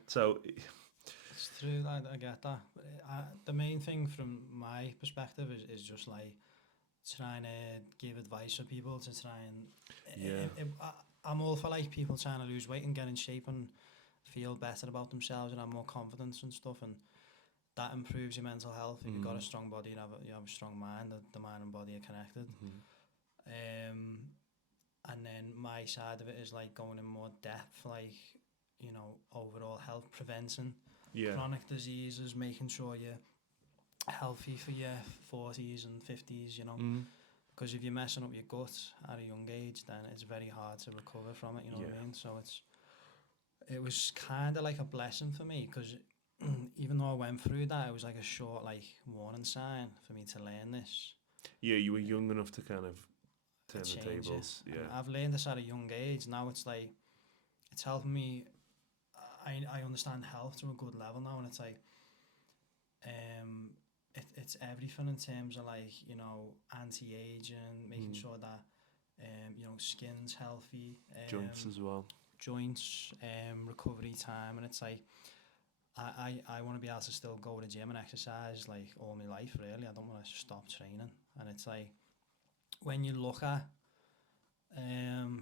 so it's true. I get that. But the main thing from my perspective is just like trying to give advice for people to try and I'm all for like people trying to lose weight and get in shape and feel better about themselves and have more confidence and stuff, and that improves your mental health. If you've got a strong body, you have a strong mind. The mind and body are connected. And then my side of it is like going in more depth, like, you know, overall health, preventing chronic diseases, making sure you're healthy for your 40s and 50s, you know. Because if you're messing up your gut at a young age, then it's very hard to recover from it, you know what I mean? So it was kind of like a blessing for me, because even though I went through that, it was like a short like warning sign for me to learn this. Yeah, you were young enough to kind of turn the tables. And I've learned this at a young age. Now it's like, it's helping me. I understand health to a good level now, and it's like, it's everything in terms of like, you know, anti-aging, making sure that you know, skin's healthy, joints as well, recovery time, and it's like I want to be able to still go to the gym and exercise like all my life, really. I don't want to stop training. And it's like, when you look at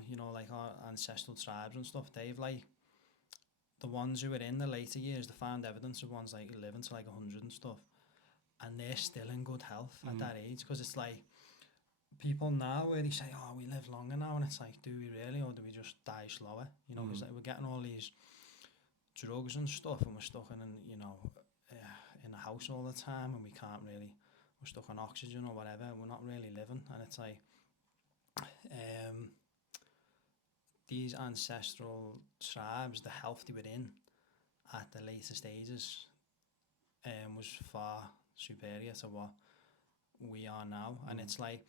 you know, like our ancestral tribes and stuff, they've like, the ones who are in the later years, they found evidence of ones like living to like 100 and stuff, and they're still in good health at that age. Because it's like, people now where they say, oh, we live longer now, and it's like, do we really, or do we just die slower? You know, because like, we're getting all these drugs and stuff, and we're stuck in, you know, in the house all the time, and we're stuck on oxygen or whatever. We're not really living, and it's like these ancestral tribes, the health they were in at the later stages, was far superior to what we are now. And it's like,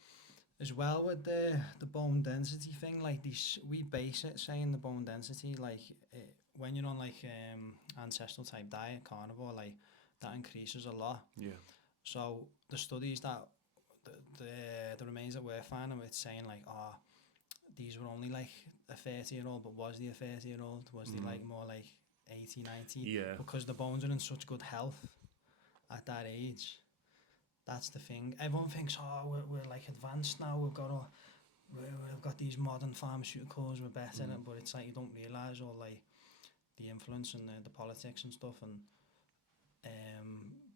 as well with the bone density thing, like we base it saying the bone density, like when you're on like ancestral type diet, carnivore, like that increases a lot. Yeah. So the studies that the remains that we're finding, it's saying like, oh, these were only like a 30-year-old, but was he a 30-year-old? Was he like more like 80, 90? Yeah. Because the bones are in such good health at that age. That's the thing. Everyone thinks, oh, we're like advanced now. We've got these modern pharmaceuticals. We're better, but it's like you don't realise all like the influence and the politics and stuff, and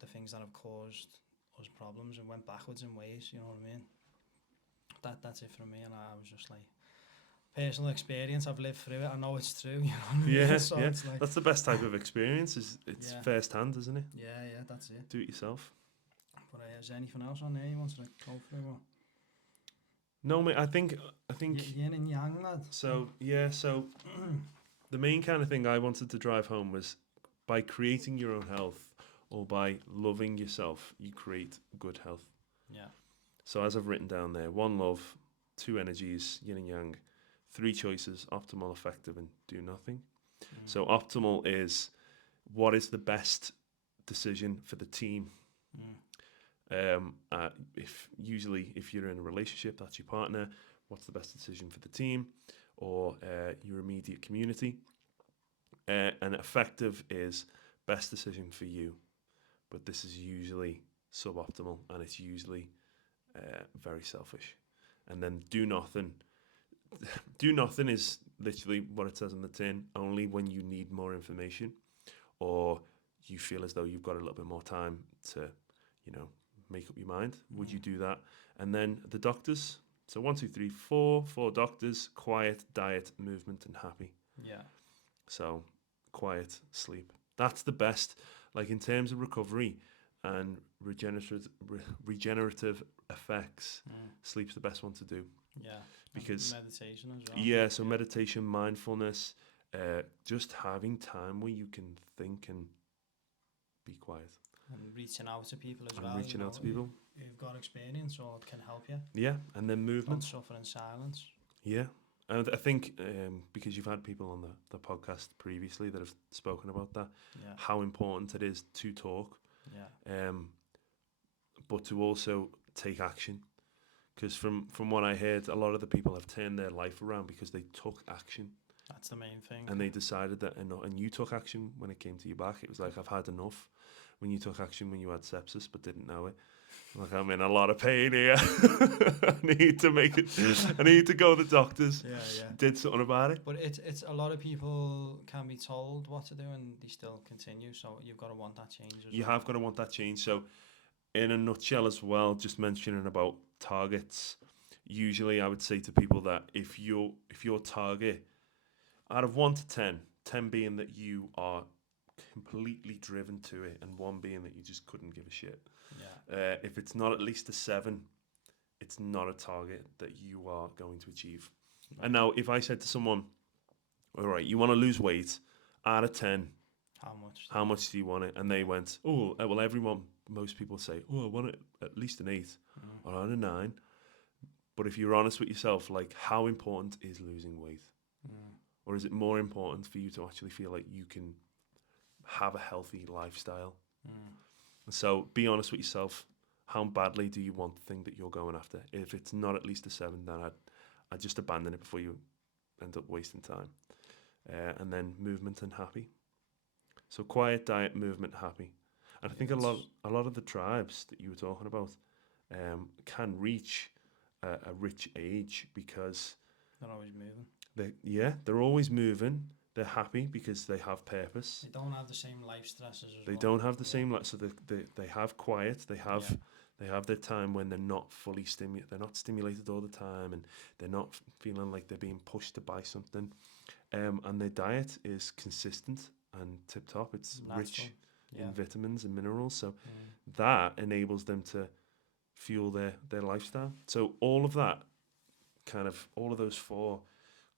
the things that have caused us problems and went backwards in ways. You know what I mean? That's it for me. And I was just like, personal experience. I've lived through it. I know it's true. You know what I mean? Yeah, So yeah. it's like, That's the best type of experience. It's first hand, isn't it? yeah, that's it. Do it yourself. But is there anything else on there you want to go through? Or? No, mate. I think Yin and yang, lad. so. Yeah. So the main kind of thing I wanted to drive home was by creating your own health or by loving yourself, you create good health. Yeah. So as I've written down there, 1 love, 2 energies, yin and yang, 3 choices, optimal, effective, and do nothing. So optimal is what is the best decision for the team. If you're in a relationship, that's your partner, what's the best decision for the team or your immediate community. And effective is best decision for you, but this is usually suboptimal and it's usually very selfish. And then do nothing is literally what it says on the tin, only when you need more information or you feel as though you've got a little bit more time to, make up your mind. Would you do that? And then the doctors. So 1, 2, 3, 4 doctors: quiet, diet, movement, and happy. Yeah. So quiet, sleep. That's the best. Like in terms of recovery and regenerative effects, sleep's the best one to do. Yeah. Because and meditation as well. Yeah, so meditation, mindfulness, just having time where you can think and be quiet. And reaching out to people as well. Reaching out to people. Who've got experience or can help you. Yeah, and then movement. Don't suffer in silence. Yeah, and I think because you've had people on the podcast previously that have spoken about that, how important it is to talk. Yeah. But to also take action. Because from what I heard, a lot of the people have turned their life around because they took action. That's the main thing. And they decided that, and you took action when it came to your back. It was like, I've had enough. When you took action when you had sepsis but didn't know it. Like, I'm in a lot of pain here. I need to make it. I need to go to the doctors. Yeah. Did something about it. But it's a lot of people can be told what to do and they still continue. So you've got to want that change. You have got to want that change. So in a nutshell as well, just mentioning about targets, usually I would say to people that if your target out of 1 to 10, 10 being that you are completely driven to it and 1 being that you just couldn't give a shit. Yeah. If it's not at least a 7, it's not a target that you are going to achieve. Right. And now if I said to someone, all right, you want to lose weight, out of 10, how much do you want it? And they went, oh, well, most people say, oh, I want it at least an 8 or out of 9. But if you're honest with yourself, like, how important is losing weight? Or is it more important for you to actually feel like you can have a healthy lifestyle? So be honest with yourself. How badly do you want the thing that you're going after? If it's not at least a 7, then I'd just abandon it before you end up wasting time. And then movement and happy. So quiet, diet, movement, happy. And I think a lot of the tribes that you were talking about can reach a rich age because they're always moving. They're always moving. They're happy because they have purpose. They don't have the same life stresses as They don't have the same life, so they have quiet. They have their time when they're not fully stimulated. They're not stimulated all the time, and they're not feeling like they're being pushed to buy something. And their diet is consistent and tip top. It's natural. in vitamins and minerals. So that enables them to fuel their lifestyle. So all of that all of those four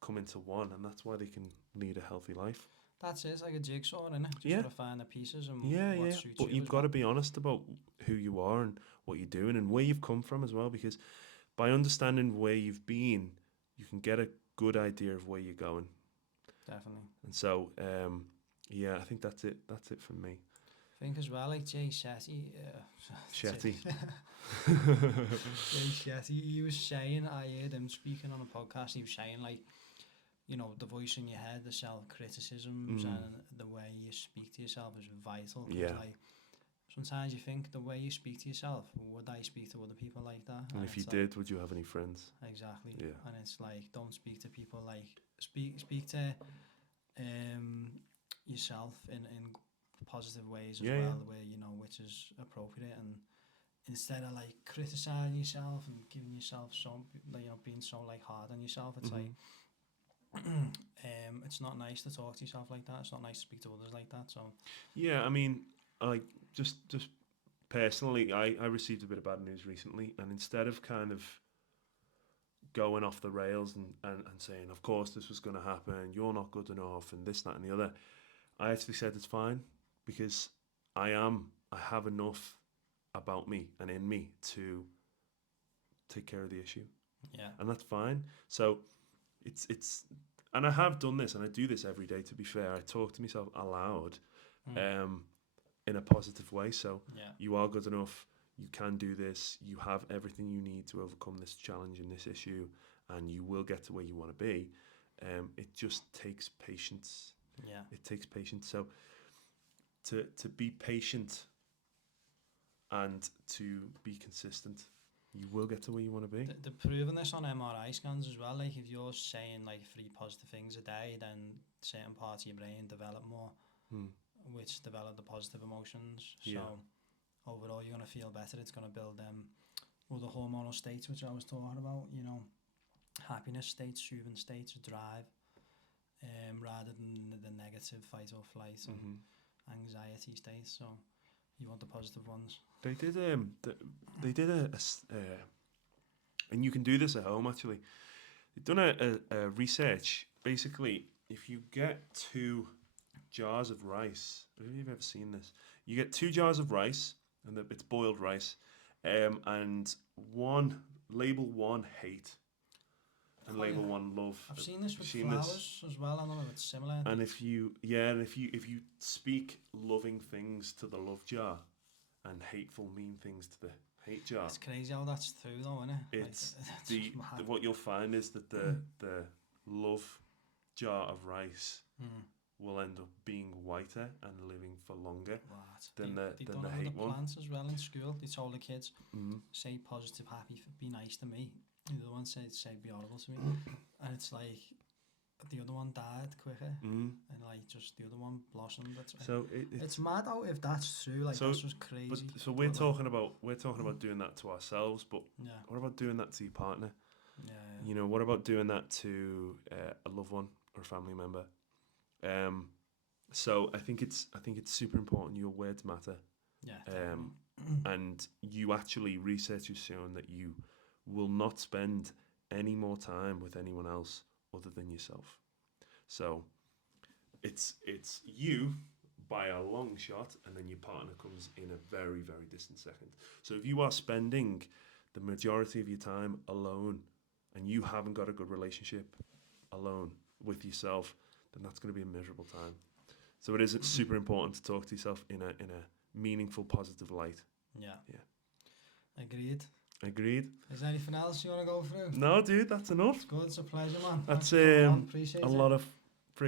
come into one, and that's why they can lead a healthy life. That's it. It's like a jigsaw, isn't it? Just Yeah. gotta find the pieces and Yeah, what yeah. suits But you. you've got to be honest about who you are and what you're doing and where you've come from as well, because by understanding where you've been, you can get a good idea of where you're going. Definitely. And so, yeah, I think that's it. That's it from me. I think as well, like Jay Shetty. Shetty. Jay Shetty, he was saying, I heard him speaking on a podcast, he was saying, like, you know, the voice in your head, the self-criticisms and the way you speak to yourself is vital. 'Cause Yeah. like, sometimes you think the way you speak to yourself, would I speak to other people like that? And if you it's did, would you have any friends? Exactly. Yeah. And it's like, don't speak to people like, speak to yourself in positive ways as well, where you know which is appropriate, and instead of like criticizing yourself and giving yourself some, you know, being so like hard on yourself, it's like it's not nice to talk to yourself like that. It's not nice to speak to others like that. So yeah, I mean, like just personally, I received a bit of bad news recently, and instead of kind of going off the rails and saying, of course this was going to happen, you're not good enough, and this, that, and the other, I actually said it's fine, because I have enough about me and in me to take care of the issue. Yeah. And that's fine. So it's and I have done this, and I do this every day, to be fair. I talk to myself aloud in a positive way. So you are good enough, you can do this, you have everything you need to overcome this challenge and this issue, and you will get to where you want to be. It just takes patience. Yeah. It takes patience. So to be patient and to be consistent, you will get to where you want to be. They're proving this on MRI scans as well. Like, if you're saying like 3 positive things a day, then certain parts of your brain develop more, which develop the positive emotions. So overall, you're going to feel better. It's going to build all the hormonal states, which I was talking about, you know, happiness states, soothing states, drive, rather than the negative fight or flight and anxiety states. So you want the positive ones. They did and you can do this at home actually. They've done a research. Basically, if you get 2 jars of rice, I don't know if you've ever seen this. You get 2 jars of rice, and it's boiled rice, and label 1 hate, and label 1 love. I've seen this with flowers as well. I don't know if it's similar. And if you speak loving things to the love jar, and hateful, mean things to the hate jar. It's crazy how that's true, though, isn't it? It's what you'll find is that the love jar of rice will end up being whiter and living for longer than the hate one. Plants as well in school. They told the kids, say positive, happy, be nice to me. The other one said be horrible to me, and it's like the other one died quicker, and like just the other one blossomed. So it's mad out if that's true. Like, that's just crazy. So we're talking about doing that to ourselves, but what about doing that to your partner? Yeah. You know, what about doing that to a loved one or a family member? So I think it's super important. Your words matter. Yeah. And you actually, research has shown that you will not spend any more time with anyone else other than yourself. So it's you by a long shot, and then your partner comes in a very, very distant second. So if you are spending the majority of your time alone, and you haven't got a good relationship alone with yourself, then that's going to be a miserable time. So it is super important to talk to yourself in a meaningful, positive light. Yeah. Agreed. Is there anything else you want to go through? No, dude, that's enough. It's good. It's a pleasure, man. That's appreciate a lot of